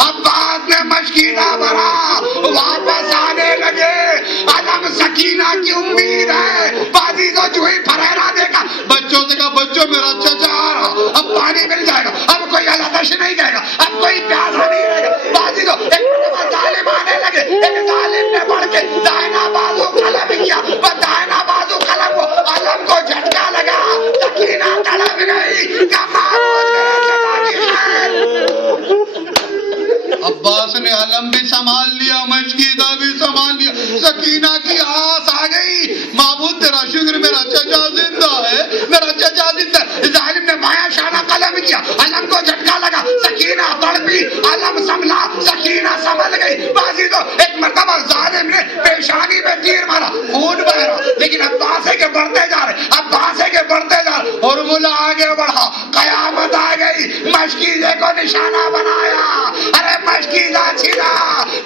عباس نے مشکینہ بھرا, واپس آنے لگے. علم سکینہ کی امید ہے. بازی کو جو ہی پھریرا دیکھا, بچوں سے کہا بچوں میرا چچا آ رہا, اب پانی مل جائے گا, اب کوئی علادش نہیں کہے گا, اب کوئی پیاسا نہیں رہے گا. بازی کو ایک ظالم آنے لگے, ایک ظالم نے بڑھ کے دائنا بازو قلم کیا, وہ دائنا بازو قلم کو علم کو جھٹکا لگا, سکینہ تڑپ گئی. کمال عباس نے علم بھی سنبھال لیا, مشکینہ بھی سنبھال لیا. سکینہ کی آس آ گئی, معبود تیرا شکر میرا چچا زندہ ہے, میرا چچا زندہ ہے. ظالم نے مایا شانہ قلم کیا, علم کو جھٹکا لگا, سکینہ تڑپی, علم سنبھلا, سکینہ سنبھل گئی. بازی تو ایک مرتبہ ظالم نے پیشانی میں تیر مارا, خون بہ رہا, لیکن عباس ہے کہ بڑھتے جا رہے, عباس ہے کہ بڑھتے جا رہے. اور ملا آگے بڑھا, قیامت آ گئی, مشکیزے کو نشانہ بنایا. ارے مشکیزہ چھنا,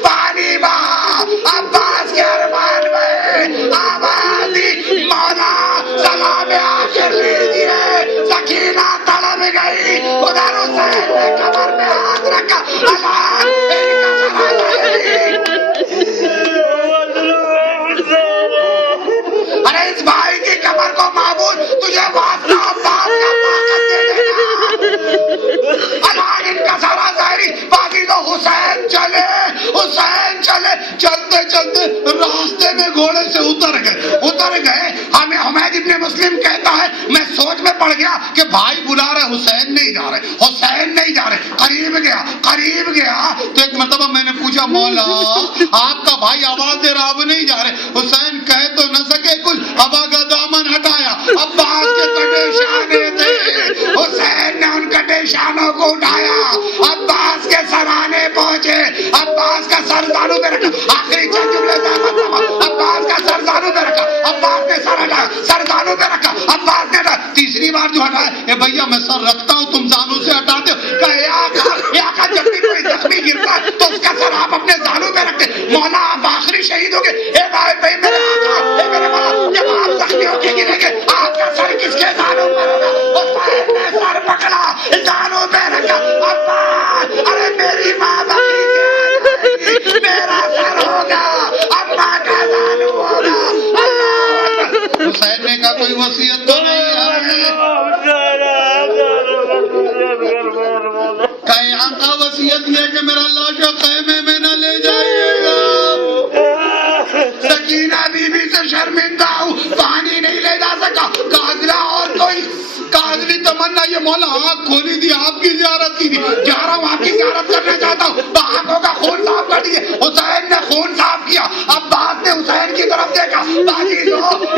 پانی ماں, عباس کے ارمان میں آواز دی, مولا سلام آخر لیجیے. سکینہ تڑپ گئی, ادھر حسین نے کمر میں ہاتھ رکھا, اللہ ان کا سلام علیکم. ارے اس بھائی کی کمر کو معبود تجھے واسطہ عباس کا طاقت دے دے گا. اللہ ان کا سارا ظاہری. باقی تو حسین چلے, حسین چلے, چلتے چلتے راستے میں گھوڑے سے اتر گئے. ہمیں حمید ابن مسلم کہتا ہے میں سوچ میں پڑ گیا کہ بھائی بلا رہے, حسین نہیں جا رہے, حسین نہیں جا رہے. قریب گیا تو ایک مرتبہ میں نے پوچھا, مولا آپ کا بھائی آواز دے رہا, اب نہیں جا رہے. حسین کہہ تو نہ سکے کچھ, ابا کا دامن ہٹایا, عباس کے کٹے شانے تھے, حسین نے ان کٹے شانوں کو اٹھایا, عباس کے سرانے پہنچے, عباس کا سر زانو پہ رکھا. آخری چند جملے عباس کا سر زانو پہ رکھا, عباس نے سر ہٹایا, سر زانو پہ رکھا, عباس نے تیسری بار جو ہٹایا, اے بھیا میں سر رکھتا ہوں تم زانو سے ہٹاتے ہو. کہ آقا جب بھی کوئی زخمی گرتا ہے تو اس کا سر آپ اپنے زانو پہ رکھتے. مولا آپ آخری شہید ہو گئے. اے بھائی میرے آقا, اے میرے مولا, جب آپ زخمی ہو کے گریں گے آپ کا سر کس کے زانو پہ ہوگا؟ حسین نے سر پکڑا, زانو پہ رکھا. عباس, ارے میری ماں بخیر, میرا سر ہوگا, ابا کا زانو ہوگا. حسین نے کہا کوئی وصیت تو نہیں ہے. کہ آقا وصیت یہ کہ میرا لاشا خیمے میں نہ لے جائیے گا. سکینہ بی بی سے شرمندہ ہوں, پانی نہیں لے جا سکا. کاغلہ اور کوئی کاغلی تمنا, یہ مولا آنکھ کھولی دی, آپ کی زیارت کی دی, جا رہا ہوں آپ کی زیارت کرنا چاہتا ہوں. آنکھوں کا خون صاف کر دیے. حسین نے خون صاف کیا, عباس نے حسین کی طرف دیکھا. باجی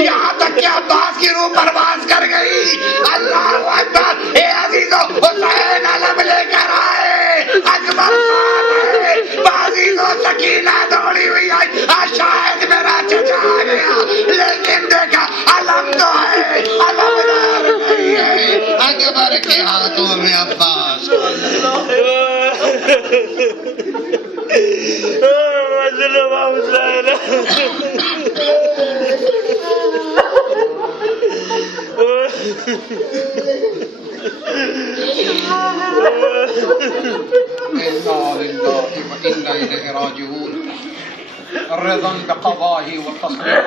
یہاں تک کہ عباس کی روح پرواز کر گئی. اللہ اکبر. اے عزیزو, حسین علم لے کر آئے, اکبر بازی سکینہ دوڑی ہوئی آئی, شاید میرا چچا آ گیا. کے ہاتھوں میں عباس. إنا لله وإنا إليه راجعون. رضا بقضائه وتصديقه